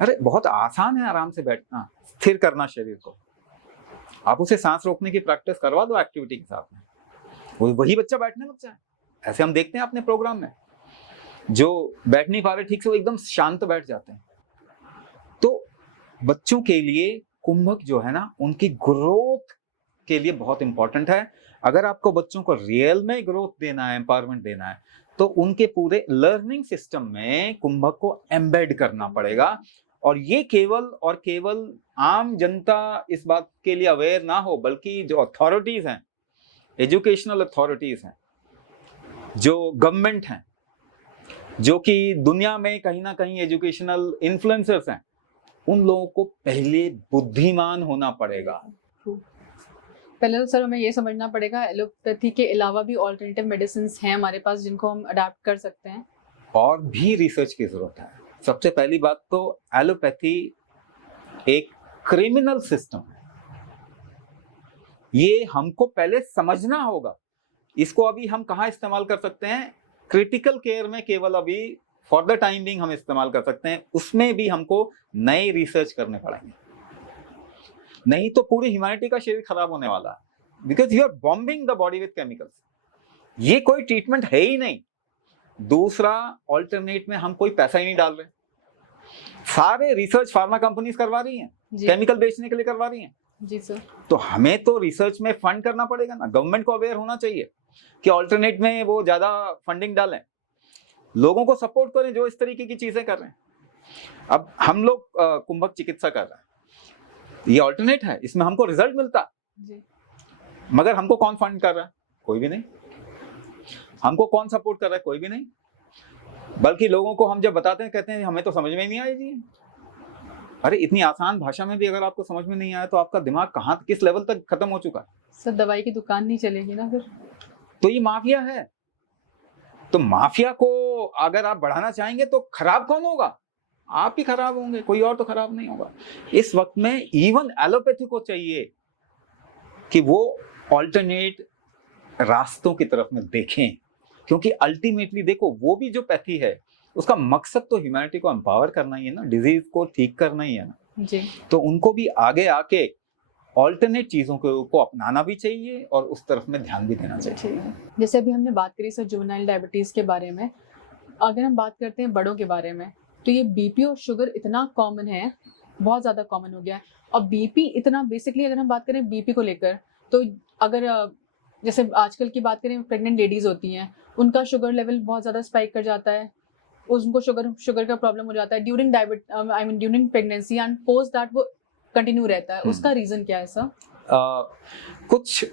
अरे बहुत आसान है आराम से बैठना, स्थिर करना शरीर को। आप उसे सांस रोकने की प्रैक्टिस करवा दो एक्टिविटी के साथ में, वही बच्चा बैठने लग जाए। ऐसे हम देखते हैं अपने प्रोग्राम में, जो बैठ नहीं पा रहे ठीक से वो एकदम शांत बैठ जाते हैं। तो बच्चों के लिए कुंभक जो है ना, उनकी ग्रोथ के लिए बहुत इंपॉर्टेंट है। अगर आपको बच्चों को रियल में ग्रोथ देना है, एम्पावरमेंट देना है, तो उनके पूरे लर्निंग सिस्टम में कुंभक को एम्बेड करना पड़ेगा। और ये केवल और केवल आम जनता इस बात के लिए अवेयर ना हो, बल्कि जो अथॉरिटीज हैं, एजुकेशनल अथॉरिटीज हैं, जो गवर्नमेंट हैं, जो कि दुनिया में कहीं ना कहीं एजुकेशनल इन्फ्लुएंसर्स हैं, उन लोगों को पहले बुद्धिमान होना पड़ेगा। पहले तो सर हमें ये समझना पड़ेगा एलोपैथी के अलावा भी ऑल्टरनेटिव मेडिसिन हैं हमारे पास जिनको हम अडाप्ट कर सकते हैं। और भी रिसर्च की जरूरत है। सबसे पहली बात तो एलोपैथी एक क्रिमिनल सिस्टम है, ये हमको पहले समझना होगा। इसको अभी हम कहाँ इस्तेमाल कर सकते हैं? क्रिटिकल केयर में केवल अभी फॉर द टाइम बिंग हम इस्तेमाल कर सकते हैं, उसमें भी हमको नए रिसर्च करने पड़ेंगे, नहीं तो पूरी ह्यूमैनिटी का शरीर खराब होने वाला है। Because you are bombing the body with chemicals. ये कोई ट्रीटमेंट है ही नहीं। दूसरा, ऑल्टरनेट में हम कोई पैसा ही नहीं डाल रहे। सारे रिसर्च फार्मा कंपनीज करवा रही हैं, केमिकल बेचने के लिए करवा रही हैं। जी सर। तो हमें तो रिसर्च में फंड करना पड़ेगा ना। गवर्नमेंट को अवेयर होना चाहिए कि ऑल्टरनेट में वो ज्यादा फंडिंग डालें, लोगों को सपोर्ट करें जो इस तरीके की चीजें कर रहे हैं। अब हम लोग कुंभक चिकित्सा कर रहे हैं, ये ऑल्टरनेट है, इसमें हमको रिजल्ट मिलता है, मगर हमको कौन फंड कर रहा है? कोई भी नहीं। हमको कौन सपोर्ट कर रहा है? कोई भी नहीं। बल्कि लोगों को हम जब बताते हैं कहते हैं हमें तो समझ में ही नहीं आएगी। अरे इतनी आसान भाषा में भी अगर आपको समझ में नहीं आया तो आपका दिमाग कहाँ किस लेवल तक खत्म हो चुका है? सर दवाई की दुकान नहीं चलेगी ना फिर। तो ये माफिया है। तो माफिया को अगर आप बढ़ाना चाहेंगे तो खराब कौन होगा? आप ही खराब होंगे, कोई और तो खराब नहीं होगा। इस वक्त में इवन एलोपैथी को चाहिए कि वो ऑल्टरनेट रास्तों की तरफ में देखें, क्योंकि अल्टीमेटली देखो वो भी जो पैथी है उसका मकसद तो ह्यूमैनिटी को एम्पावर करना ही है ना, डिजीज को ठीक करना ही है ना जी। तो उनको भी आगे आके ऑल्टरनेट चीजों को अपनाना भी चाहिए और उस तरफ में ध्यान भी देना चाहिए। जैसे अभी हमने बात करी सर जुवेनाइल डायबिटीज के बारे में, अगर हम बात करते हैं बड़ों के बारे में तो ये बीपी और शुगर इतना कॉमन है, बहुत ज़्यादा कॉमन हो गया है। और बीपी इतना बेसिकली अगर हम बात करें बीपी को लेकर, तो अगर जैसे आजकल की बात करें प्रेग्नेंट लेडीज़ होती हैं, उनका शुगर लेवल बहुत ज़्यादा स्पाइक कर जाता है, उनको शुगर का प्रॉब्लम हो जाता है during during pregnancy and post that वो कंटिन्यू रहता है। उसका रीज़न क्या है सर? कुछ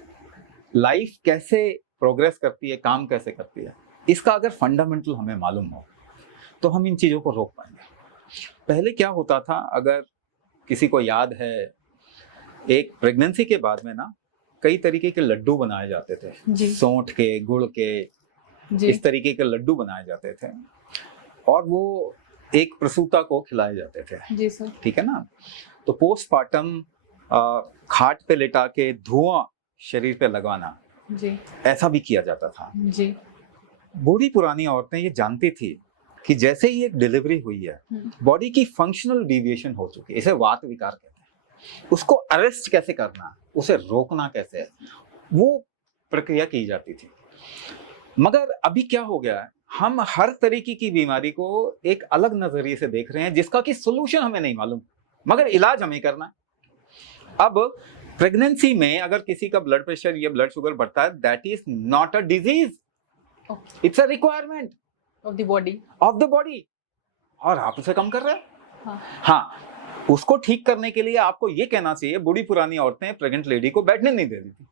लाइफ कैसे प्रोग्रेस करती है, काम कैसे करती है, इसका अगर फंडामेंटल हमें मालूम हो तो हम इन चीज़ों को रोक पाएंगे। पहले क्या होता था, अगर किसी को याद है, एक प्रेगनेंसी के बाद में ना कई तरीके के लड्डू बनाए जाते थे, सौंठ के, गुड़ के, इस तरीके के लड्डू बनाए जाते थे और वो एक प्रसूता को खिलाए जाते थे। जी सर। ठीक है ना। तो पोस्टमार्टम खाट पे लेटा के धुआं शरीर पे लगवाना, जी, ऐसा भी किया जाता था। जी। बूढ़ी पुरानी औरतें ये जानती थी कि जैसे ही एक डिलीवरी हुई है, बॉडी की फंक्शनल डिविएशन हो चुकी है, इसे वात विकार कहते हैं, उसको अरेस्ट कैसे करना, उसे रोकना कैसे है, वो प्रक्रिया की जाती थी। मगर अभी क्या हो गया है, हम हर तरीके की बीमारी को एक अलग नजरिए से देख रहे हैं जिसका कि सोल्यूशन हमें नहीं मालूम, मगर इलाज हमें करना है। अब प्रेगनेंसी में अगर किसी का ब्लड प्रेशर या ब्लड शुगर बढ़ता है, that is not a disease, it's a requirement of the body, और आप उसे कम कर रहे हैं। हाँ, उसको ठीक करने के लिए आपको ये कहना चाहिए, बूढ़ी पुरानी औरतें प्रेग्नेंट लेडी को बैठने नहीं दे देती,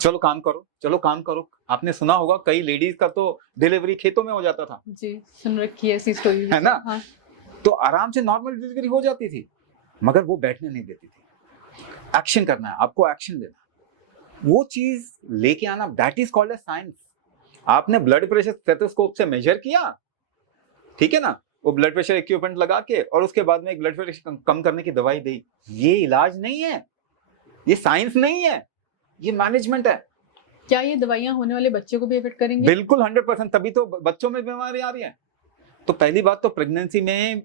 चलो काम करो, चलो काम करो। आपने सुना होगा कई लेडीज का तो डिलीवरी खेतों में हो जाता था। जी, सुन रखी है ऐसी स्टोरी, है ना। हाँ। तो आराम से नॉर्मल डिलीवरी हो जाती थी, मगर वो बैठने नहीं देती थी। एक्शन करना है, आपको एक्शन लेना, वो चीज लेके आना, that is called a science. आपने ब्लड प्रेशर स्टेथोस्कोप से मेजर किया, ठीक है ना, वो ब्लड प्रेशर इक्विपमेंट लगा के और उसके बाद में एक ब्लड प्रेशर कम करने की दवाई दी, ये इलाज नहीं है, ये साइंस नहीं है, ये मैनेजमेंट है। क्या ये दवाइयां होने वाले बच्चे को भी इफेक्ट करेंगी? बिल्कुल 100%, तभी तो बच्चों में बीमारी आ रही है। तो पहली बात तो प्रेगनेंसी में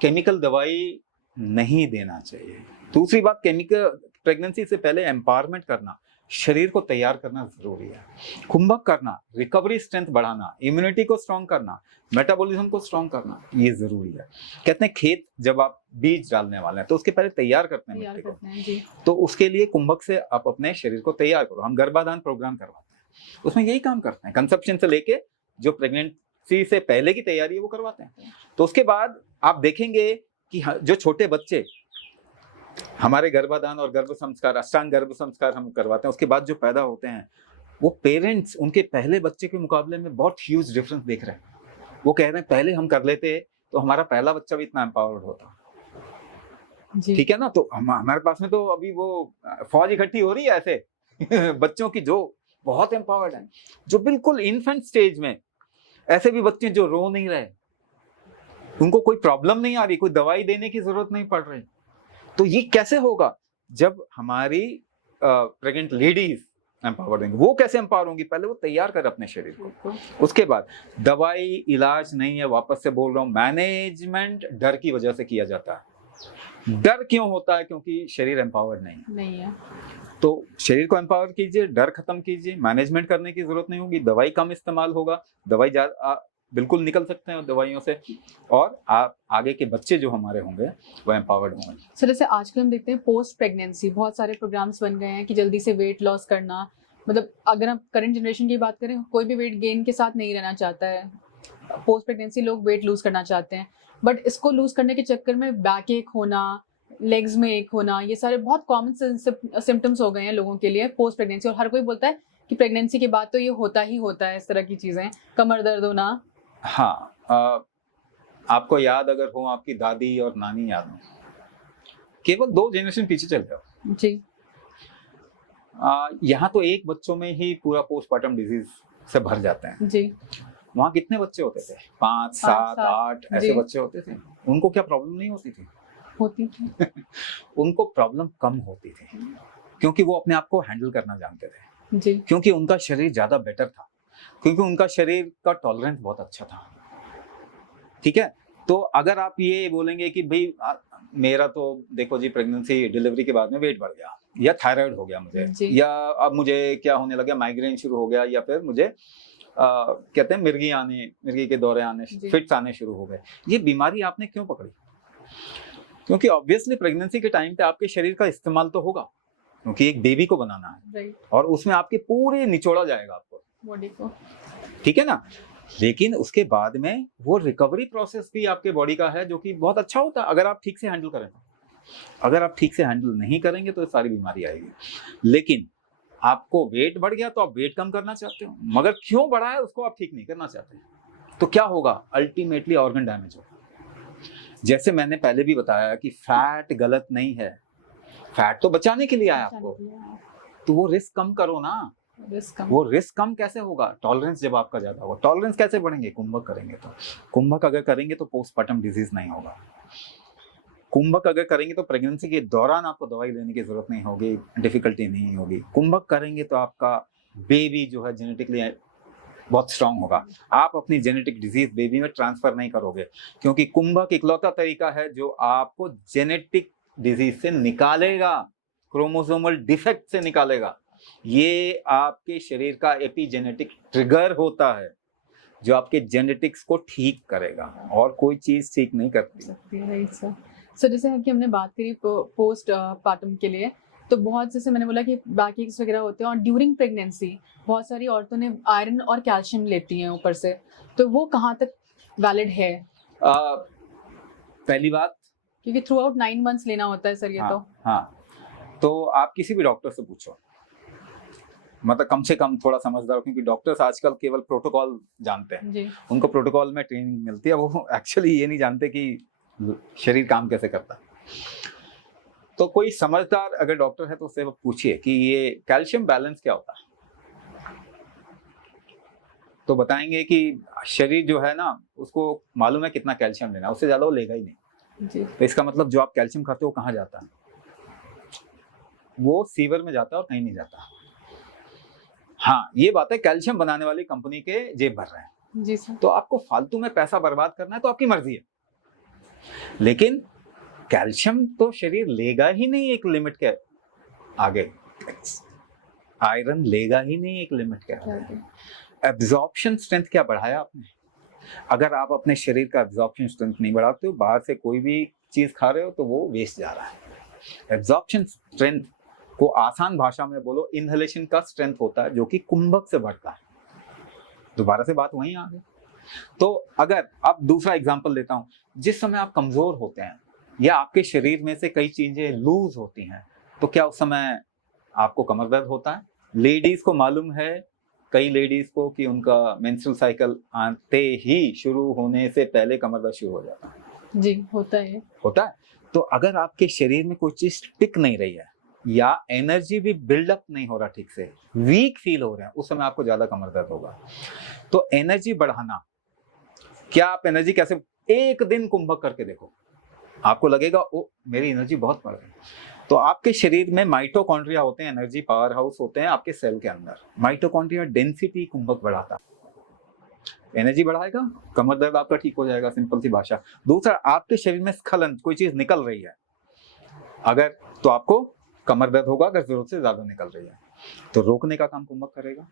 केमिकल दवाई नहीं देना चाहिए। दूसरी बात, केमिकल प्रेगनेंसी से पहले एम्पावरमेंट करना, शरीर को तैयार करना जरूरी है। कुंभक करना, रिकवरी स्ट्रेंथ बढ़ाना, इम्यूनिटी को स्ट्रांग करना, मेटाबॉलिज्म को स्ट्रांग करना, ये जरूरी है। कहते हैं खेत जब आप बीज डालने वाले हैं तो उसके पहले तैयार करते हैं मिट्टी को, तो उसके लिए कुंभक से आप अपने शरीर को तैयार करो। हम गर्भाधान प्रोग्राम करवाते हैं, उसमें यही काम करते हैं। कंसेप्शन से लेके जो प्रेगनेंसी से पहले की तैयारी है वो करवाते हैं। तो उसके बाद आप देखेंगे कि जो छोटे बच्चे, हमारे गर्भाधान और गर्भ संस्कार, अष्टांग गर्भ संस्कार हम करवाते हैं, उसके बाद जो पैदा होते हैं वो पेरेंट्स उनके पहले बच्चे के मुकाबले में बहुत ह्यूज डिफरेंस देख रहे हैं। वो कह रहे हैं पहले हम कर लेते तो हमारा पहला बच्चा भी इतना एम्पावर्ड होता। ठीक है ना। तो हमारे पास में तो अभी वो फौज इकट्ठी हो रही है ऐसे बच्चों की जो बहुत एम्पावर्ड है, जो बिल्कुल इन्फेंट स्टेज में, ऐसे भी बच्चे जो रो नहीं रहे, उनको कोई प्रॉब्लम नहीं आ रही, कोई दवाई देने की जरूरत नहीं पड़ रही। तो ये कैसे होगा जब हमारी प्रेग्नेंट लेडीज एम्पावर्ड होंगी। वो कैसे एम्पावर होंगी? पहले वो तैयार कर अपने शरीर को, उसके बाद दवाई इलाज नहीं है, वापस से बोल रहा हूँ, मैनेजमेंट डर की वजह से किया जाता है। डर क्यों होता है? क्योंकि शरीर एम्पावर्ड नहीं है। तो शरीर को एम्पावर कीजिए, डर खत्म कीजिए, मैनेजमेंट करने की जरूरत नहीं होगी, दवाई कम इस्तेमाल होगा, दवाई बिल्कुल निकल सकते हैं दवाइयों से, और आप आगे के बच्चे जो हमारे होंगे वो एम्पावर्ड होंगे। सर जैसे आजकल हम देखते हैं पोस्ट प्रेगनेंसी बहुत सारे प्रोग्राम्स बन गए हैं कि जल्दी से वेट लॉस करना, मतलब अगर हम करंट जनरेशन की बात करें, कोई भी वेट गेन के साथ नहीं रहना चाहता है। पोस्ट प्रेगनेंसी लोग वेट लूज करना चाहते हैं, बट इसको लूज करने के चक्कर में बैक एक होना, लेग्स में एक होना, ये सारे बहुत कॉमन सिम्टम्स हो गए हैं लोगों के लिए पोस्ट प्रेगनेंसी। और हर कोई बोलता है कि प्रेगनेंसी के बाद तो ये होता ही होता है, इस तरह की चीजें, कमर दर्द होना। हाँ, आपको याद अगर हो, आपकी दादी और नानी याद हो, केवल 2 जनरेशन पीछे चल जाओ जी, यहाँ तो एक बच्चों में ही पूरा पोस्टमार्टम डिजीज से भर जाते हैं जी। वहाँ कितने बच्चे होते थे? 5, 7, 8 ऐसे बच्चे होते थे। उनको क्या प्रॉब्लम नहीं होती थी? होती थी उनको प्रॉब्लम कम होती थी, क्योंकि वो अपने आप को हैंडल करना जानते थे जी, क्योंकि उनका शरीर ज्यादा बेटर था, क्योंकि उनका शरीर का टॉलरेंस बहुत अच्छा था। ठीक है। तो अगर आप ये बोलेंगे कि भाई मेरा तो देखो जी प्रेगनेंसी डिलीवरी के बाद में वेट बढ़ गया, या थायराइड हो गया मुझे, या अब मुझे क्या होने लगा, माइग्रेन शुरू हो गया, या फिर मुझे कहते हैं मिर्गी के दौरे आने, फिट्स आने शुरू हो गए, ये बीमारी आपने क्यों पकड़ी? क्योंकि ऑब्वियसली प्रेगनेंसी के टाइम पे आपके शरीर का इस्तेमाल तो होगा, क्योंकि एक बेबी को बनाना है, और उसमें आपके पूरे निचोड़ा जाएगा आपको बॉडी को। ठीक है ना। लेकिन उसके बाद में वो रिकवरी प्रोसेस भी आपके बॉडी का है, जो कि बहुत अच्छा होता है अगर आप ठीक से हैंडल करें। अगर आप ठीक से हैंडल नहीं करेंगे तो सारी बीमारी आएगी। लेकिन आपको वेट बढ़ गया तो आप वेट कम करना चाहते हो, मगर क्यों बढ़ा है उसको आप ठीक नहीं करना चाहते, तो क्या होगा? अल्टीमेटली ऑर्गन डैमेज होगा। जैसे मैंने पहले भी बताया कि फैट गलत नहीं है, फैट तो बचाने के लिए आया आपको, तो वो रिस्क कम करो ना। वो रिस्क कम कैसे होगा? टॉलरेंस जब आपका ज्यादा होगा। टॉलरेंस कैसे बढ़ेंगे? कुंभक करेंगे तो। कुंभक अगर करेंगे तो पोस्टमार्टम डिजीज नहीं होगा। कुंभक अगर करेंगे तो प्रेगनेंसी के दौरान आपको दवाई लेने की जरूरत नहीं होगी, डिफिकल्टी नहीं होगी। कुंभक करेंगे तो आपका बेबी जो है जेनेटिकली बहुत स्ट्रांग होगा। आप अपनी जेनेटिक डिजीज बेबी में ट्रांसफर नहीं करोगे, क्योंकि कुंभक इकलौता तरीका है जो आपको जेनेटिक डिजीज से निकालेगा, क्रोमोसोमल डिफेक्ट से निकालेगा। ये आपके शरीर का एपिजेनेटिक ट्रिगर होता है जो आपके जेनेटिक्स को ठीक करेगा, और कोई चीज ठीक नहीं करती। सर जैसे कि हमने बात करी पोस्ट पार्टम के लिए, तो बहुत जैसे मैंने बोला कि बैक एक्स वगैरह होते हैं, और ड्यूरिंग प्रेगनेंसी बहुत सारी औरतों ने आयरन और कैल्शियम लेती हैं ऊपर से, तो वो कहाँ तक वैलिड है? पहली बात, क्योंकि थ्रू आउट 9 मंथ्स लेना होता है सर ये। तो आप किसी भी डॉक्टर से पूछो, मतलब कम से कम थोड़ा समझदार, क्योंकि डॉक्टर्स आजकल केवल प्रोटोकॉल जानते हैं, उनको प्रोटोकॉल में ट्रेनिंग मिलती है, वो एक्चुअली ये नहीं जानते कि शरीर काम कैसे करता है। तो कोई समझदार अगर डॉक्टर है तो उससे पूछिए कि ये कैल्शियम बैलेंस क्या होता है, तो बताएंगे कि शरीर जो है ना उसको मालूम है कितना कैल्शियम लेना, उससे ज्यादा वो लेगा ही नहीं। तो इसका मतलब जो आप कैल्शियम खाते हो कहाँ जाता है? वो सीवर में जाता है और कहीं नहीं जाता। हाँ, ये बात है, कैल्शियम बनाने वाली कंपनी के जेब भर रहे हैं जी सर। तो आपको फालतू में पैसा बर्बाद करना है तो आपकी मर्जी है, लेकिन कैल्शियम तो शरीर लेगा ही नहीं एक लिमिट के आगे। आयरन लेगा ही नहीं एक लिमिट के आगे। एब्जॉर्प्शन स्ट्रेंथ क्या बढ़ाया आपने? अगर आप अपने शरीर का एब्जॉर्प्शन स्ट्रेंथ नहीं बढ़ाते हो, बाहर से कोई भी चीज खा रहे हो तो वो वेस्ट जा रहा है। एब्जॉर्प्शन स्ट्रेंथ को आसान भाषा में बोलो, इनहेलेशन का स्ट्रेंथ होता है जो कि कुंभक से बढ़ता है। दोबारा से बात वहीं आ गई। तो अगर अब दूसरा एग्जांपल लेता हूं, जिस समय आप कमजोर होते हैं या आपके शरीर में से कई चीजें लूज होती हैं, तो क्या उस समय आपको कमर दर्द होता है? लेडीज को मालूम है, कई लेडीज को, कि उनका मेंस्ट्रुअल साइकिल आते ही शुरू होने से पहले कमर दर्द शुरू हो जाता है। जी, होता है। तो अगर आपके शरीर में कोई चीज टिक नहीं रही है या एनर्जी भी बिल्डअप नहीं हो रहा ठीक से, वीक फील हो रहे हैं, उस समय आपको ज्यादा कमर दर्द होगा। तो एनर्जी बढ़ाना, क्या आप एनर्जी कैसे, एक दिन कुंभक करके देखो, आपको लगेगा ओ मेरी एनर्जी बहुत बढ़ गई। तो आपके शरीर में माइटोकॉन्ड्रिया होते हैं, एनर्जी पावर हाउस होते हैं आपके सेल के अंदर। माइटोकॉन्ड्रिया डेंसिटी कुंभक बढ़ाता है, एनर्जी बढ़ाएगा, कमर दर्द आपका ठीक हो जाएगा, सिंपल सी भाषा। दूसरा, आपके शरीर में स्खलन, कोई चीज निकल रही है अगर, तो आपको कमर दर्द होगा अगर जरूरत से ज्यादा निकल रही है, तो रोकने का काम कुंभक करेगा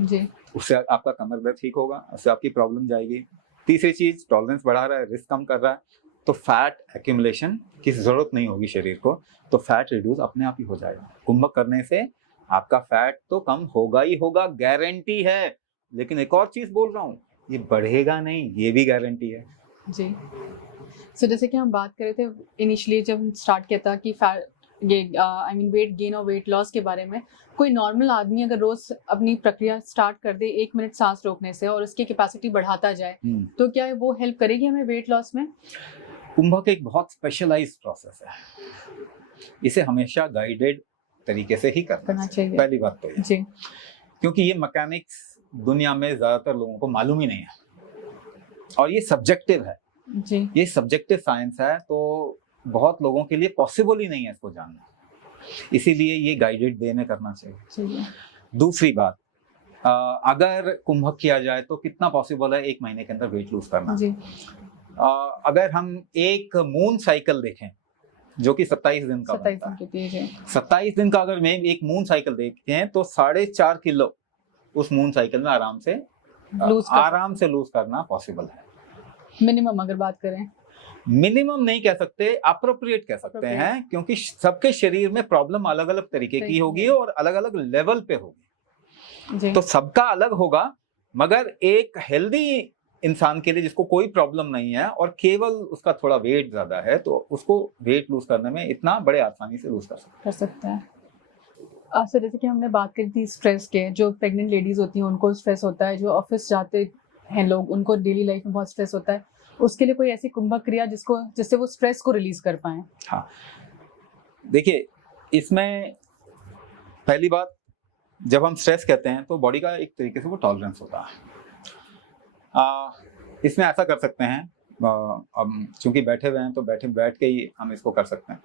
जी। उससे आपका कमर दर्द ठीक होगा, उससे आपकी प्रॉब्लम जाएगी। तीसरी चीज, टॉलरेंस बढ़ा रहा है, रिस्क कम कर रहा है, तो फैट एक्यूमुलेशन की जरूरत नहीं होगी शरीर को, तो फैट रिड्यूस अपने आप ही हो जाएगा। कुंभक करने से आपका फैट तो कम होगा ही होगा, गारंटी है। लेकिन एक और चीज बोल रहा हूँ, ये बढ़ेगा नहीं, ये भी गारंटी है जी। सो जैसे कि हम बात कर रहे थे इनिशियली जब स्टार्ट किया था कि वेट गेन और वेट लॉस के बारे में, कोई नॉर्मल आदमी अगर रोज अपनी प्रक्रिया स्टार्ट कर दे 1 मिनट सांस रोकने से और उसकी कैपेसिटी बढ़ाता जाए, तो क्या वो हेल्प करेगी हमें वेट लॉस में? कुंभक एक बहुत स्पेशलाइज्ड प्रोसेस है, इसे हमेशा गाइडेड तरीके से ही करना चाहिए। पहली बात तो ये जी, क्योंकि ये मैकेनिक्स दुनिया में ज्यादातर लोगों को मालूम ही नहीं है और ये सब्जेक्टिव है जी। ये सब्जेक्टिव साइंस है, तो बहुत लोगों के लिए पॉसिबल ही नहीं है इसको जानना, इसीलिए ये गाइडेड वे में करना चाहिए। दूसरी बात, अगर कुंभक किया जाए तो कितना पॉसिबल है 1 महीने के अंदर वेट लूज करना? जी। अगर हम एक मून साइकिल देखें जो कि 27 दिन का बनता है, 27 दिन का अगर मैं एक मून साइकिल देखें तो 4.5 किलो उस मून साइकिल में आराम से लूज करना पॉसिबल है। मिनिमम अगर बात करें, मिनिमम नहीं कह सकते, अप्रोप्रिएट कह सकते हैं, क्योंकि सबके शरीर में प्रॉब्लम अलग अलग तरीके की होगी और अलग अलग लेवल पे होगी, तो सबका अलग होगा। मगर एक हेल्दी इंसान के लिए जिसको कोई प्रॉब्लम नहीं है और केवल उसका थोड़ा वेट ज्यादा है, तो उसको वेट लूज करने में इतना बड़े आसानी से लूज कर सकता है। सर जैसे कि हमने बात करी थी स्ट्रेस के, जो प्रेग्नेंट लेडीज होती हैं उनको स्ट्रेस होता है, जो ऑफिस जाते हैं लोग उनको डेली लाइफ में बहुत स्ट्रेस होता है, उसके लिए कोई ऐसी कुंभक क्रिया जिससे वो स्ट्रेस को रिलीज कर पाए? हाँ, देखिए, इसमें पहली बात, जब हम स्ट्रेस कहते हैं तो बॉडी का एक तरीके से वो टॉलरेंस होता है। इसमें ऐसा कर सकते हैं, अब चूंकि बैठे हुए हैं तो बैठ के ही हम इसको कर सकते हैं।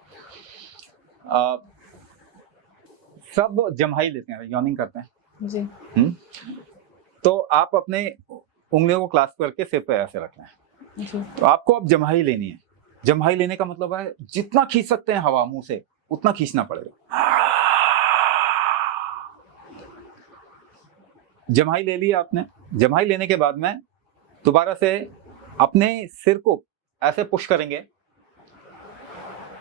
सब जम्हाई लेते हैं, यॉर्निंग करते हैं जी। तो आप अपने उंगलियों को क्लास्प करके सिर पे ऐसे रखना है। तो आपको अब जम्हाई लेनी है। जम्हाई लेने का मतलब है जितना खींच सकते हैं हवा मुंह से उतना खींचना पड़ेगा। जम्हाई ले लिया आपने। जम्हाई लेने के बाद में दोबारा से अपने सिर को ऐसे पुश करेंगे,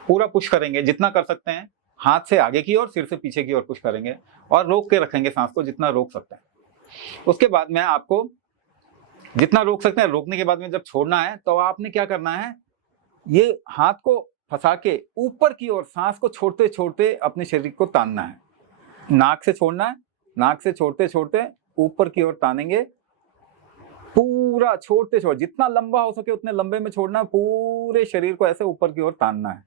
पूरा पुश करेंगे जितना कर सकते हैं, हाथ से आगे की ओर, सिर से पीछे की ओर पुश करेंगे और रोक के रखेंगे सांस को जितना रोक सकते हैं। उसके बाद में आपको जितना रोक सकते हैं, रोकने के बाद में जब छोड़ना है तो आपने क्या करना है, ये हाथ को फंसा के ऊपर की ओर सांस को छोड़ते छोड़ते अपने शरीर को तानना है। नाक से छोड़ना है, नाक से छोड़ते छोड़ते ऊपर की ओर तानेंगे, पूरा छोड़ते छोड़ जितना लंबा हो सके उतने लंबे में छोड़ना है, पूरे शरीर को ऐसे ऊपर की ओर तानना है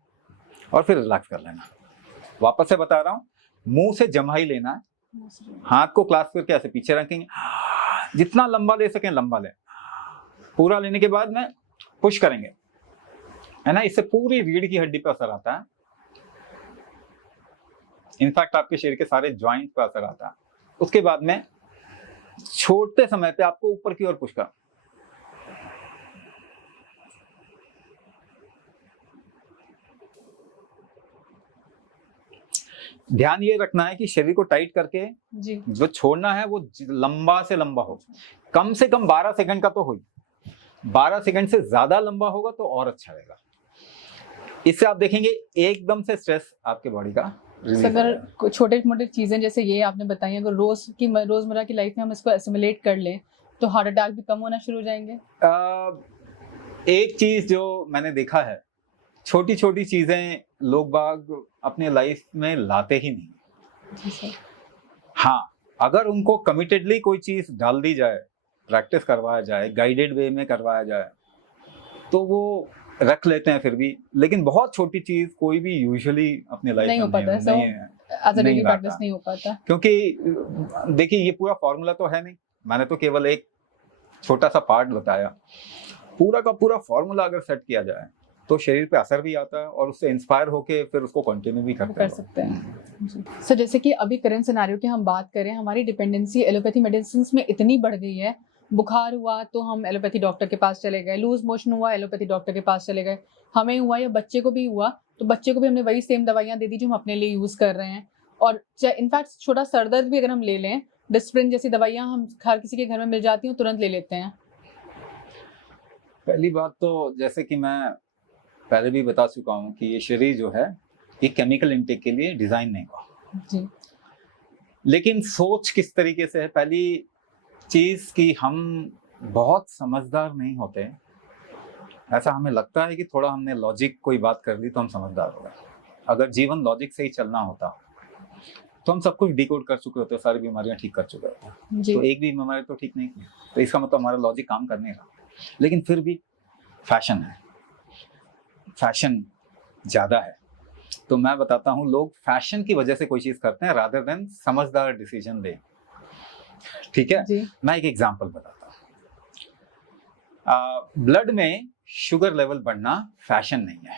और फिर रिलैक्स कर लेना। वापस से बता रहा हूँ, मुंह से जम्हाई लेना है, हाथ को क्लास्प करके ऐसे पीछे रखेंगे, जितना लंबा ले सकें लंबा लें। पूरा लेने के बाद में पुश करेंगे, है ना, इससे पूरी रीढ़ की हड्डी पर असर आता है। इनफैक्ट आपके शरीर के सारे ज्वाइंट पर असर आता है। उसके बाद में छोड़ते समय पे आपको ऊपर की ओर पुश कर, ध्यान ये रखना है कि शरीर को टाइट करके जी जो छोड़ना है वो लंबा से लंबा हो, कम से कम 12 सेकंड का तो हो ही। 12 सेकंड से ज्यादा लंबा होगा तो और अच्छा रहेगा। इससे आप देखेंगे एकदम से स्ट्रेस आपके बॉडी का रिलीज हो अगर जाएगा। छोटे मोटे चीजें जैसे ये आपने बताई, अगर रोजमर्रा की लाइफ में हम इसको एसिमुलेट कर लें तो हार्ट अटैक भी कम होना शुरू हो जाएंगे। एक चीज जो मैंने देखा है, छोटी छोटी चीजें लोग बाग अपने लाइफ में लाते ही नहीं। जी सर। हाँ, अगर उनको कमिटेडली कोई चीज डाल दी जाए, प्रैक्टिस करवाया जाए, गाइडेड वे में करवाया जाए, तो वो रख लेते हैं फिर भी। लेकिन बहुत छोटी चीज कोई भी यूजुअली अपने लाइफ नहीं में हो पाता है, नहीं एज अ डेली प्रैक्टिस लाता। नहीं हो पाता। क्योंकि देखिए ये पूरा फॉर्मूला तो है नहीं, मैंने तो केवल एक छोटा सा पार्ट बताया। पूरा का पूरा फॉर्मूला अगर सेट किया जाए तो शरीर पे असर भी आता है और उससे इंस्पायर होके फिर उसको कंटिन्यू भी करते कर सकते हैं। सर जैसे कि अभी करंट सिनेरियो की हम बात करें, हमारी डिपेंडेंसी एलोपैथी मेडिसिन में इतनी बढ़ गई है, बुखार हुआ तो हम एलोपैथी डॉक्टर के पास चले गए, लूज मोशन हुआ एलोपैथी डॉक्टर के पास चले गए, हमें हुआ या बच्चे को भी हुआ तो बच्चे को भी हमने वही सेम दवाइयाँ दे दी जो हम अपने लिए यूज कर रहे हैं। और इनफैक्ट छोटा सर दर्द भी अगर हम ले लें, डिस्प्रिन जैसी दवाइयाँ हम हर किसी के घर में मिल जाती हैं, तुरंत ले लेते हैं। पहली बात तो जैसे कि मैं पहले भी बता चुका हूँ कि ये शरीर जो है ये केमिकल इंटेक के लिए डिजाइन नहीं हुआ जी। लेकिन सोच किस तरीके से है, पहली चीज कि हम बहुत समझदार नहीं होते। ऐसा हमें लगता है कि थोड़ा हमने लॉजिक कोई बात कर दी तो हम समझदार हो गए। अगर जीवन लॉजिक से ही चलना होता तो हम सब कुछ डिकोड कर चुके होते, सारी बीमारियां ठीक कर चुके होते। जी। तो एक भी बीमारी तो ठीक नहीं की, तो इसका मतलब हमारा लॉजिक काम कर नहीं रहा। लेकिन फिर भी फैशन है, फैशन ज्यादा है। तो मैं बताता हूँ, लोग फैशन की वजह से कोई चीज करते हैं रादर देन समझदार डिसीजन ले। ठीक है जी। मैं एक एग्जांपल बताता हूँ। ब्लड में शुगर लेवल बढ़ना फैशन नहीं है,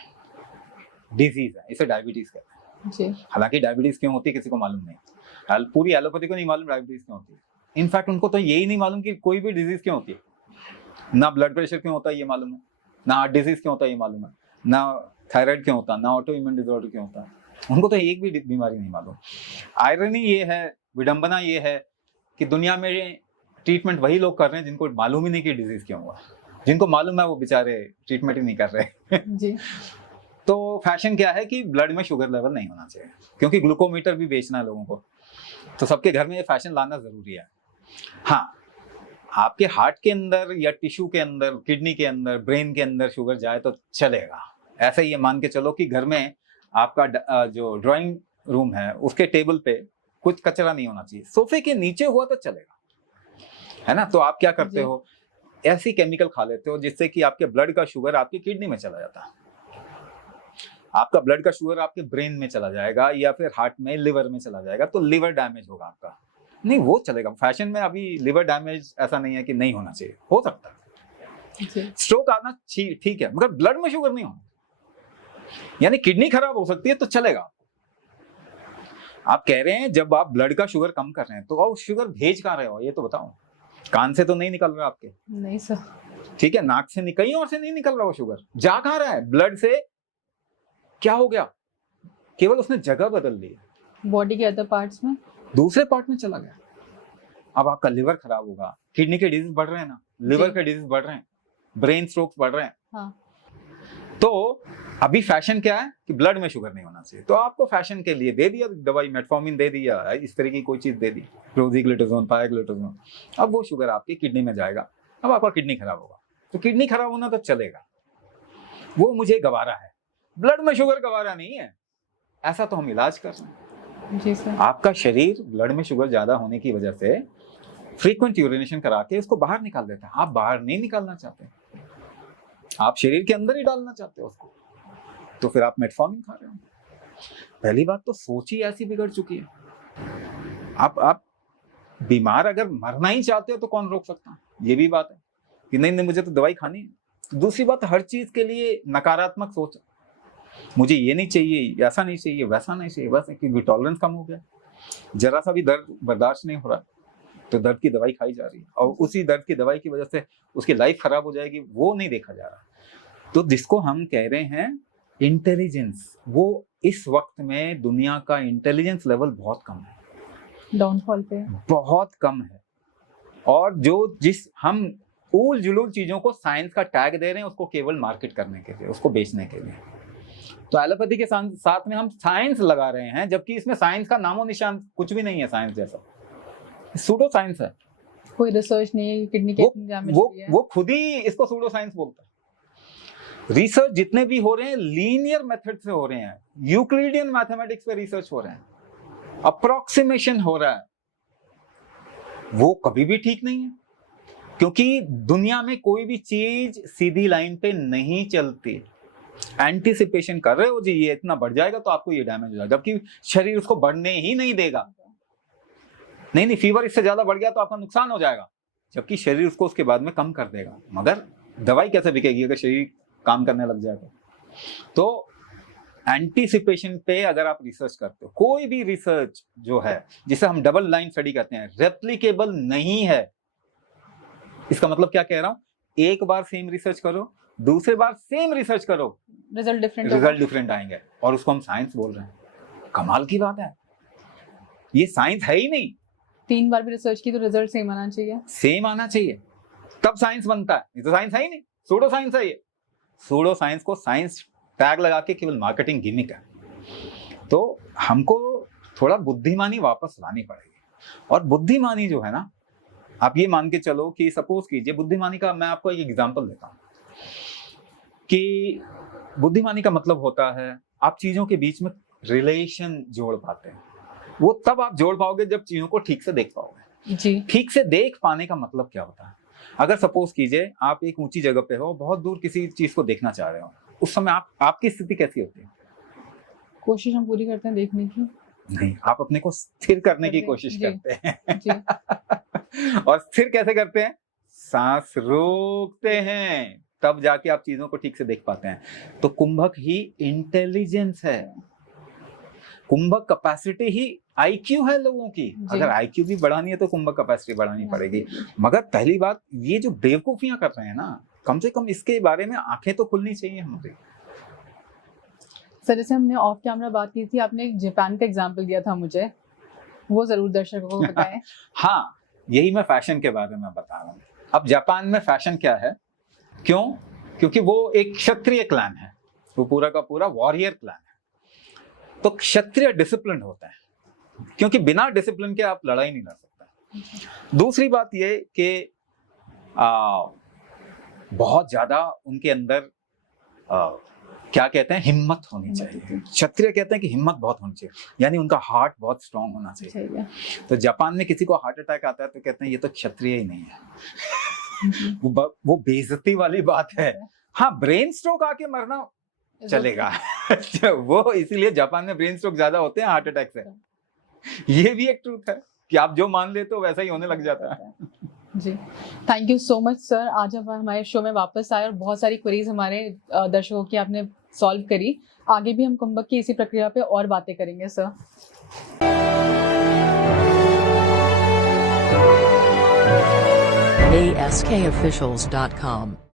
डिजीज है। इसे डायबिटीज कहते हैं। जी। हालांकि डायबिटीज क्यों होती है किसी को मालूम नहीं, पूरी एलोपैथी को नहीं मालूम डायबिटीज क्यों होती है। इनफैक्ट उनको तो यही नहीं मालूम कि कोई भी डिजीज क्यों होती है। ना ब्लड प्रेशर क्यों होता है ये मालूम है, ना हार्ट डिजीज क्यों होता है ये मालूम है, ना थायराइड क्यों होता है, ना ऑटो इम्यून डिसऑर्डर क्यों होता है। उनको तो एक भी बीमारी नहीं मालूम। आयरनी ये है, विडंबना ये है कि दुनिया में ट्रीटमेंट वही लोग कर रहे हैं जिनको मालूम ही नहीं कि डिजीज क्यों हुआ। जिनको मालूम है वो बेचारे ट्रीटमेंट ही नहीं कर रहे। जी। तो फैशन क्या है कि ब्लड में शुगर लेवल नहीं होना चाहिए, क्योंकि ग्लूकोमीटर भी बेचना है लोगों को, तो सबके घर में ये फैशन लाना जरूरी है। हाँ, आपके हार्ट के अंदर या टिश्यू के अंदर, किडनी के अंदर, ब्रेन के अंदर शुगर जाए तो चलेगा। ऐसा ये मान के चलो कि घर में आपका जो ड्राइंग रूम है उसके टेबल पे कुछ कचरा नहीं होना चाहिए, सोफे के नीचे हुआ तो चलेगा, है ना। तो आप क्या करते हो, ऐसी केमिकल खा लेते हो जिससे कि आपके ब्लड का शुगर आपकी किडनी में चला जाता है, आपका ब्लड का शुगर आपके ब्रेन में चला जाएगा या फिर हार्ट में, लिवर में चला जाएगा, तो लिवर डैमेज होगा आपका। नहीं, वो चलेगा। फैशन में अभी लिवर डैमेज ऐसा नहीं है कि नहीं होना चाहिए, हो सकता है। स्ट्रोक आना ठीक है, मगर ब्लड में शुगर नहीं होना, यानी किडनी खराब हो सकती है तो चलेगा। आप कह रहे हैं जब आप ब्लड का शुगर कम कर रहे हैं तो आप शुगर भेज कहाँ रहे हो, ये तो बताओ। कान से तो नहीं निकल रहा आपके? नहीं सर। ठीक है, नाक से कहीं और से नहीं निकल रहा वो शुगर, जा कहाँ रहा है? ब्लड से क्या हो गया, केवल उसने जगह बदल ली, बॉडी के अदर पार्ट्स में, दूसरे पार्ट में चला गया। अब आपका लिवर खराब होगा, किडनी के डिजीज बढ़ रहे हैं ना, लिवर के डिजीज बढ़ रहे हैं, ब्रेन स्ट्रोक्स बढ़ रहे हैं। हाँ। तो अभी फैशन क्या है कि ब्लड में शुगर नहीं होना चाहिए, तो आपको फैशन के लिए दे दिया दवाई, मेटफॉर्मिन दे दिया, इस तरह की कोई चीज दे दी, रोजीग्लिटोजोन, पायग्लिटोजोन। अब वो शुगर आपकी किडनी में जाएगा, अब आपका किडनी खराब होगा। तो किडनी खराब होना तो चलेगा, वो मुझे गवारा है। ब्लड में शुगर गवारा नहीं है, ऐसा तो हम इलाज कर रहे हैं। जी सर। आपका शरीर ब्लड में शुगर ज्यादा होने की वजह से फ्रीक्वेंट यूरिनेशन करा के इसको बाहर निकाल देता है। आप बाहर नहीं निकालना चाहते, आप शरीर के अंदर ही डालना चाहते हो उसको, तो फिर आप मेटफॉर्मिन खा रहे हो। पहली बात तो सोच ही ऐसी बिगड़ चुकी है। आप बीमार अगर मरना ही चाहते हो तो कौन रोक सकता है, ये भी बात है कि नहीं मुझे तो दवाई खानी है। दूसरी बात, हर चीज के लिए नकारात्मक सोच, मुझे ये नहीं चाहिए, ऐसा नहीं चाहिए, वैसा नहीं चाहिए, बस क्योंकि टॉलरेंस कम हो गया, जरा सा भी दर्द बर्दाश्त नहीं हो रहा तो दर्द की दवाई खाई जा रही है, और उसी दर्द की दवाई की वजह से उसकी लाइफ खराब हो जाएगी, वो नहीं देखा जा रहा। तो जिसको हम कह रहे हैं इंटेलिजेंस, वो इस वक्त में दुनिया का इंटेलिजेंस लेवल बहुत कम है, डाउनफॉल पे बहुत कम है। और जिस हम ऊल जुलूल चीजों को साइंस का टैग दे रहे हैं उसको केवल मार्केट करने के लिए, उसको बेचने के लिए। तो एलोपैथी के साथ में हम साइंस लगा रहे हैं, जबकि इसमें साइंस का नामो निशान कुछ भी नहीं है। साइंस जैसा सूडो साइंस है, कोई रिसर्च नहीं है। किडनी के डैमेज हुई है, वो खुद ही इसको सूडो साइंस बोलता है। रिसर्च जितने भी हो रहे हैं लीनियर मेथड से हो रहे हैं, यूक्लिडियन मैथमेटिक्स पे रिसर्च हो रहे हैं, अप्रोक्सीमेशन हो रहा है, वो कभी भी ठीक नहीं है। क्योंकि दुनिया में कोई भी चीज सीधी लाइन पे नहीं चलती। एंटीसिपेशन कर रहे हो जी ये इतना बढ़ जाएगा तो आपको ये डैमेज हो जाएगा, जबकि शरीर उसको बढ़ने ही नहीं देगा। नहीं फीवर इससे ज्यादा बढ़ गया तो आपका नुकसान हो जाएगा, जबकि शरीर उसको उसके बाद में कम कर देगा। मगर दवाई कैसे बिकेगी अगर शरीर काम करने लग जाएगा? तो एंटीसिपेशन पे अगर आप रिसर्च करते हो, कोई भी रिसर्च जो है जिसे हम डबल लाइन स्टडी कहते हैं, रेप्लिकेबल नहीं है। इसका मतलब क्या कह रहा हूं, एक बार सेम रिसर्च करो, दूसरे बार सेम रिसर्च करो, रिजल्ट डिफरेंट आएंगे, और उसको हम साइंस बोल रहे हैं। कमाल की बात है, ये साइंस है ही नहीं। 3 बार भी रिसर्च की तो रिजल्ट सेम आना चाहिए, सेम आना चाहिए, तब साइंस बनता है। ये तो साइंस है ही नहीं, सूडो साइंस है ये। सूडो साइंस को साइंस टैग लगा के केवल मार्केटिंग गिमिक है। तो हमको थोड़ा बुद्धिमानी वापस लानी पड़ेगी। और बुद्धिमानी जो है ना, आप ये मान के चलो कि सपोज कीजिए, बुद्धिमानी का मैं आपको एक एग्जांपल देता हूं कि बुद्धिमानी का मतलब होता है आप चीजों के बीच में रिलेशन जोड़ पाते हैं। वो तब आप जोड़ पाओगे जब चीजों को ठीक से देख पाओगे जी। ठीक से देख पाने का मतलब क्या होता है, अगर सपोज कीजिए आप एक ऊंची जगह पे हो, बहुत दूर किसी चीज को देखना चाह रहे हो, उस समय आपकी स्थिति कैसी होती है? कोशिश हम पूरी करते हैं देखने की। नहीं, आप अपने को स्थिर करने की कोशिश करते हैं। और स्थिर कैसे करते हैं? सांस रोकते हैं, तब जाके आप चीजों को ठीक से देख पाते हैं। तो कुंभक ही इंटेलिजेंस है, कुंभक कैपेसिटी ही आईक्यू है लोगों की। अगर आईक्यू भी बढ़ानी है तो कुंभक कैपेसिटी बढ़ानी पड़ेगी। मगर पहली बात, ये जो बेवकूफियां कर रहे हैं ना, कम से कम इसके बारे में आंखें तो खुलनी चाहिए हमारी। सर, जैसे हमने ऑफ कैमरा बात की थी, आपने जापान का एग्जांपल दिया था मुझे, वो जरूर दर्शकों को बताएं। हाँ, यही मैं फैशन के बारे में बता रहा हूँ। अब जापान में फैशन क्या है? क्यों? क्योंकि वो एक क्षत्रिय क्लैन है, वो पूरा का पूरा वॉरियर क्लैन है। तो क्षत्रिय डिसिप्लिन होता है, क्योंकि बिना डिसिप्लिन के आप लड़ाई नहीं लड़ सकते। दूसरी बात ये कि बहुत ज्यादा उनके अंदर क्या कहते हैं, हिम्मत होनी चाहिए। क्षत्रिय कहते हैं कि हिम्मत बहुत होनी चाहिए, यानी उनका हार्ट बहुत स्ट्रांग होना चाहिए। तो जापान में किसी को हार्ट अटैक आता है तो कहते हैं ये तो क्षत्रिय ही नहीं है। वो बेइज्जती वाली बात है। हाँ, ब्रेन स्ट्रोक आके मरना चलेगा। वो इसीलिए जापान में ब्रेन स्ट्रोक ज्यादा होते हैं हार्ट अटैक से। ये भी एक ट्रूथ है कि आप जो मान लेते हो वैसा ही होने लग जाता है। जी, thank you so much sir. आज आप हमारे शो में वापस आए और बहुत सारी क्वेरीज हमारे दर्शकों की आपने सॉल्व करी। आगे भी हम कुंभक की इसी प्रक्रिया पे और बातें करेंगे सर। ASKofficials.com